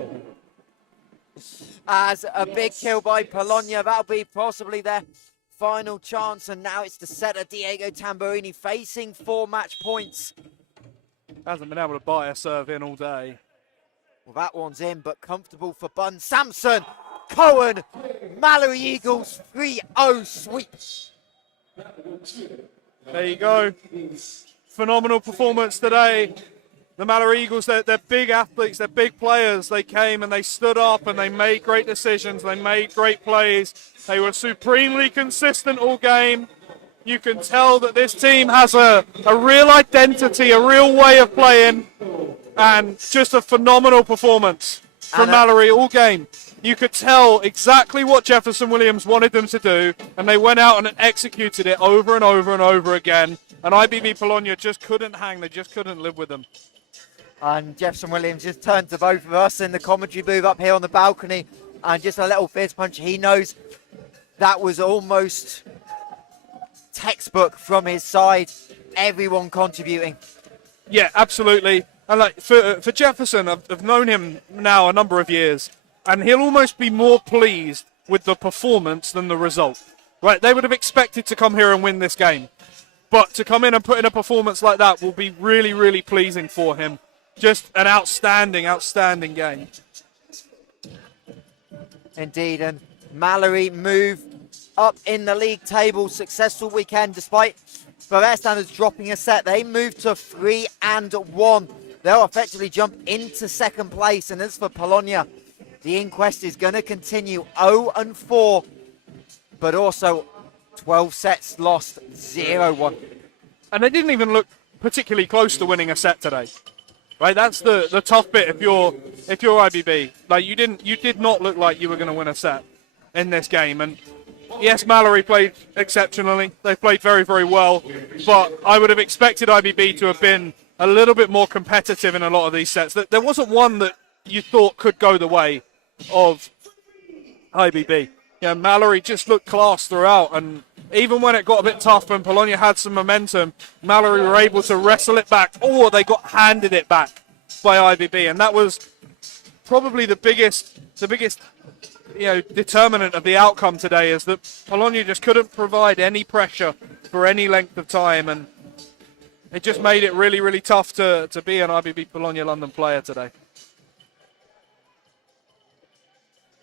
As a big kill by Polonia. That'll be possibly their final chance. And now it's the setter, Diego Tamburini, facing 4 match points. Hasn't been able to buy a serve in all day. Well, that one's in, but comfortable for Bun. Sampson, Cohen, Malory Eagles, 3-0 sweep. There you go. Phenomenal performance today. The Malory Eagles, they're big athletes, they're big players. They came and they stood up and they made great decisions. They made great plays. They were supremely consistent all game. You can tell that this team has a real identity, a real way of playing, and just a phenomenal performance from Malory all game. You could tell exactly what Jefferson Williams wanted them to do, and they went out and executed it over and over and over again. And IBB Polonia just couldn't hang. They just couldn't live with them. And Jefferson Williams just turned to both of us in the commentary booth up here on the balcony, and just a little fist punch. He knows that was almost textbook from his side. Everyone contributing. Yeah, absolutely. And like for Jefferson, I've known him now a number of years, and he'll almost be more pleased with the performance than the result. Right? They would have expected to come here and win this game, but to come in and put in a performance like that will be really, really pleasing for him. Just an outstanding, outstanding game. Indeed, and Malory move up in the league table. Successful weekend despite for their standards dropping a set. They move to 3-1. They'll effectively jump into second place. And as for Polonia, the inquest is going to continue 0-4, but also 12 sets lost, 0-1. And they didn't even look particularly close to winning a set today. Right, that's the tough bit if you're IBB. Like you did not look like you were going to win a set in this game. And yes, Malory played exceptionally. They played very, very well. But I would have expected IBB to have been a little bit more competitive in a lot of these sets. There wasn't one that you thought could go the way of IBB. Yeah, Malory just looked class throughout, and even when it got a bit tough and Polonia had some momentum, Malory were able to wrestle it back, or they got handed it back by IBB, and that was probably the biggest determinant of the outcome today, is that Polonia just couldn't provide any pressure for any length of time, and it just made it really, really tough to be an IBB Polonia London player today.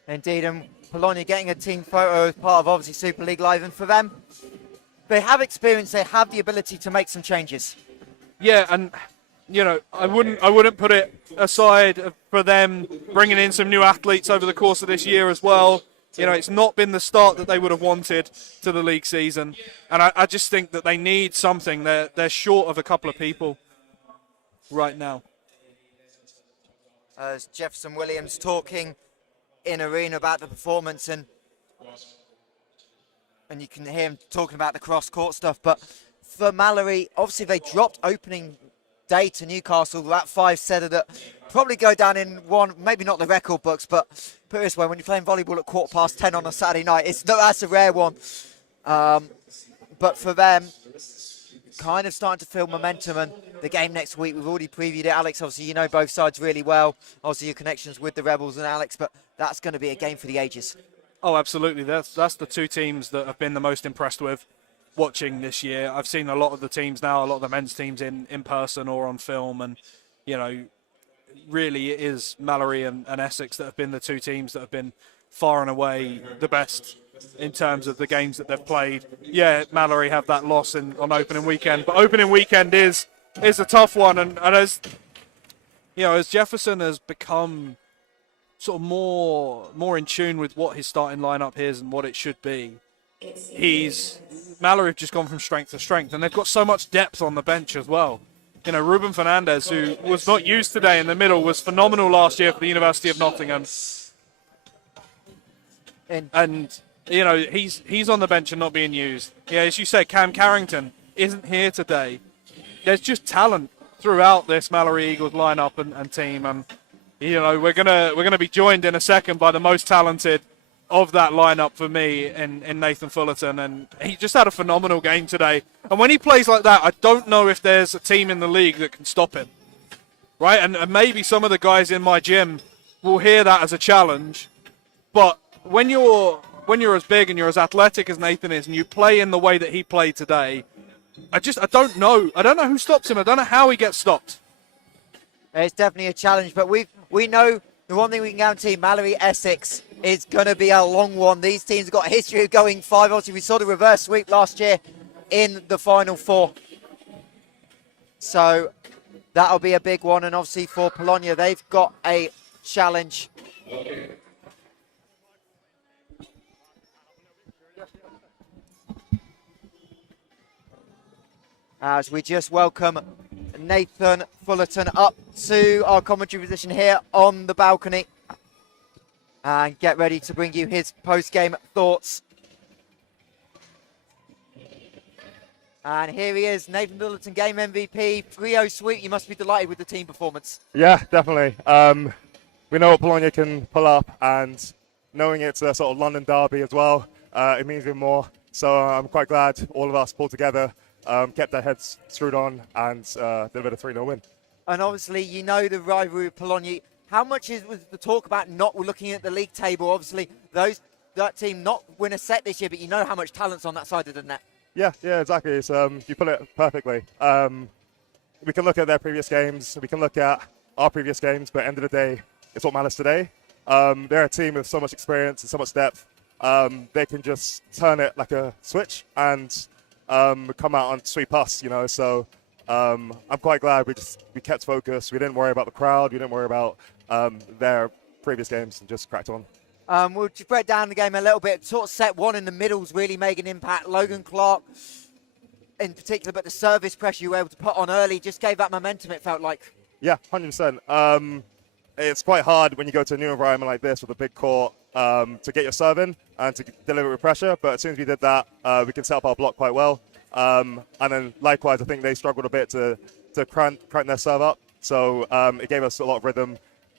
Indeed, and Polonia getting a team photo as part of obviously Super League Live, and for them, they have experience, they have the ability to make some changes. Yeah, and I wouldn't put it aside for them bringing in some new athletes over the course of this year as well. It's not been the start that they would have wanted to the league season, and I just think that they need something. They're short of a couple of people right now. As Jefferson Williams talking in arena about the performance, and you can hear him talking about the cross-court stuff. But for Malory, obviously they dropped opening day to Newcastle. That 5 setter that probably go down in one, maybe not the record books, but put it this way, when you're playing volleyball at 10:15 on a Saturday night, that's a rare one. But for them, kind of starting to feel momentum, and the game next week, we've already previewed it. Alex, obviously you know both sides really well, obviously your connections with the Rebels and Alex, but that's going to be a game for the ages. Oh, absolutely. That's the two teams that I've been the most impressed with watching this year. I've seen a lot of the teams now, a lot of the men's teams in person or on film, and really it is Malory and Essex that have been the two teams that have been far and away the best in terms of the games that they've played. Yeah, Malory have that loss on opening weekend, but opening weekend is a tough one, and as Jefferson has become sort of more in tune with what his starting lineup is and what it should be, Malory have just gone from strength to strength, and they've got so much depth on the bench as well. Ruben Fernandez, who was not used today in the middle, was phenomenal last year for the University of Nottingham. And he's on the bench and not being used. Yeah, as you said, Cam Carrington isn't here today. There's just talent throughout this Malory Eagles lineup and team, and we're gonna be joined in a second by the most talented of that lineup for me in Nathan Fullerton, and he just had a phenomenal game today. And when he plays like that, I don't know if there's a team in the league that can stop him, right? And maybe some of the guys in my gym will hear that as a challenge, but when you're as big and you're as athletic as Nathan is, and you play in the way that he played today, I don't know who stops him. I don't know how he gets stopped. It's definitely a challenge, but we know the one thing we can guarantee, Malory Essex is going to be a long one. These teams have got a history of going 5. Obviously, we saw the reverse sweep last year in the Final Four. So that'll be a big one. And obviously for Polonia, they've got a challenge. As we just welcome Nathan Fullerton up to our commentary position here on the balcony and get ready to bring you his post-game thoughts. And here he is, Nathan Fullerton, game MVP, 3-0 sweep. You must be delighted with the team performance. Yeah, definitely. We know what Polonia can pull up, and knowing it's a sort of London derby as well, it means even more. So I'm quite glad all of us pulled together, kept our heads screwed on, and delivered a 3-0 win. And obviously, you know the rivalry with Polonia. How much was the talk about not looking at the league table? Obviously, that team not win a set this year, but you know how much talent's on that side of the net. Yeah, exactly. It's, you put it perfectly. We can look at their previous games, we can look at our previous games, but at the end of the day, it's what matters today. They're a team with so much experience and so much depth. They can just turn it like a switch and come out and sweep us, So I'm quite glad we kept focused. We didn't worry about the crowd. We didn't worry about their previous games and just cracked on. We'll just break down the game a little bit. Sort of set one in the middle's really making an impact. Logan Clark in particular, but the service pressure you were able to put on early just gave that momentum, it felt like. Yeah, 100%. It's quite hard when you go to a new environment like this with a big court to get your serve in and to deliver with pressure. But as soon as we did that, we can set up our block quite well. And then likewise, I think they struggled a bit to crank their serve up. So it gave us a lot of rhythm.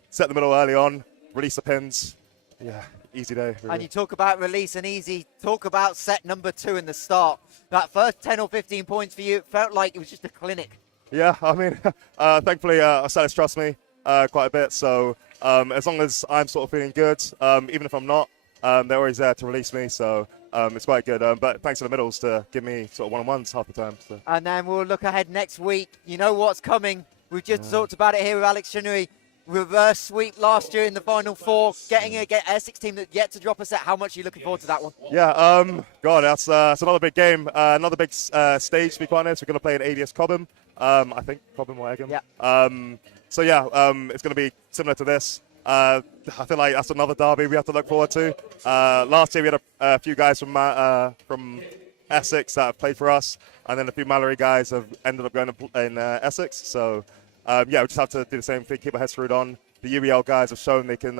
Set the middle early on, release the pins. Yeah, easy day. Really. And you talk about release and easy. Talk about set number 2 in the start. That first 10 or 15 points for you, it felt like it was just a clinic. Yeah, I mean, thankfully, Osiris trusts me quite a bit. So as long as I'm sort of feeling good, even if I'm not, they're always there to release me. So it's quite good. But thanks to the middles to give me sort of one-on-ones half the time. So. And then we'll look ahead next week. You know what's coming. We've just talked about it here with Alex Chinnery. reverse sweep last year in the Final Four, getting a Essex team that yet to drop a set. How much are you looking forward to that one? Yeah, God, that's another big game, another big stage. To be quite honest, we're going to play at ADS Cobham. I think Cobham or Egham. Yeah. So yeah, it's going to be similar to this. I feel like that's another derby we have to look forward to. Last year we had a few guys from Essex that have played for us, and then a few Malory guys have ended up going in Essex. So yeah, we just have to do the same thing, keep our heads screwed on. The UEL guys have shown they can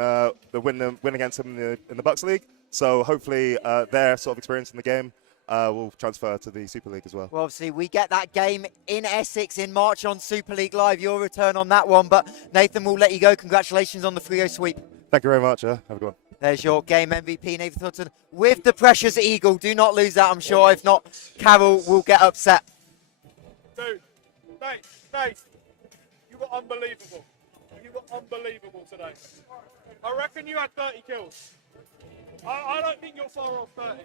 win against them in the Bucks League. So hopefully their sort of experience in the game will transfer to the Super League as well. Well, obviously, we get that game in Essex in March on Super League Live. Your return on that one. But Nathan, we'll let you go. Congratulations on the 3-0 sweep. Thank you very much. Have a good one. There's your game MVP, Nathan Thornton, with the precious Eagle. Do not lose that, I'm sure. If not, Carol will get upset. Dude, Nate, you were unbelievable. You were unbelievable today. I reckon you had 30 kills. I don't think you're far off 30.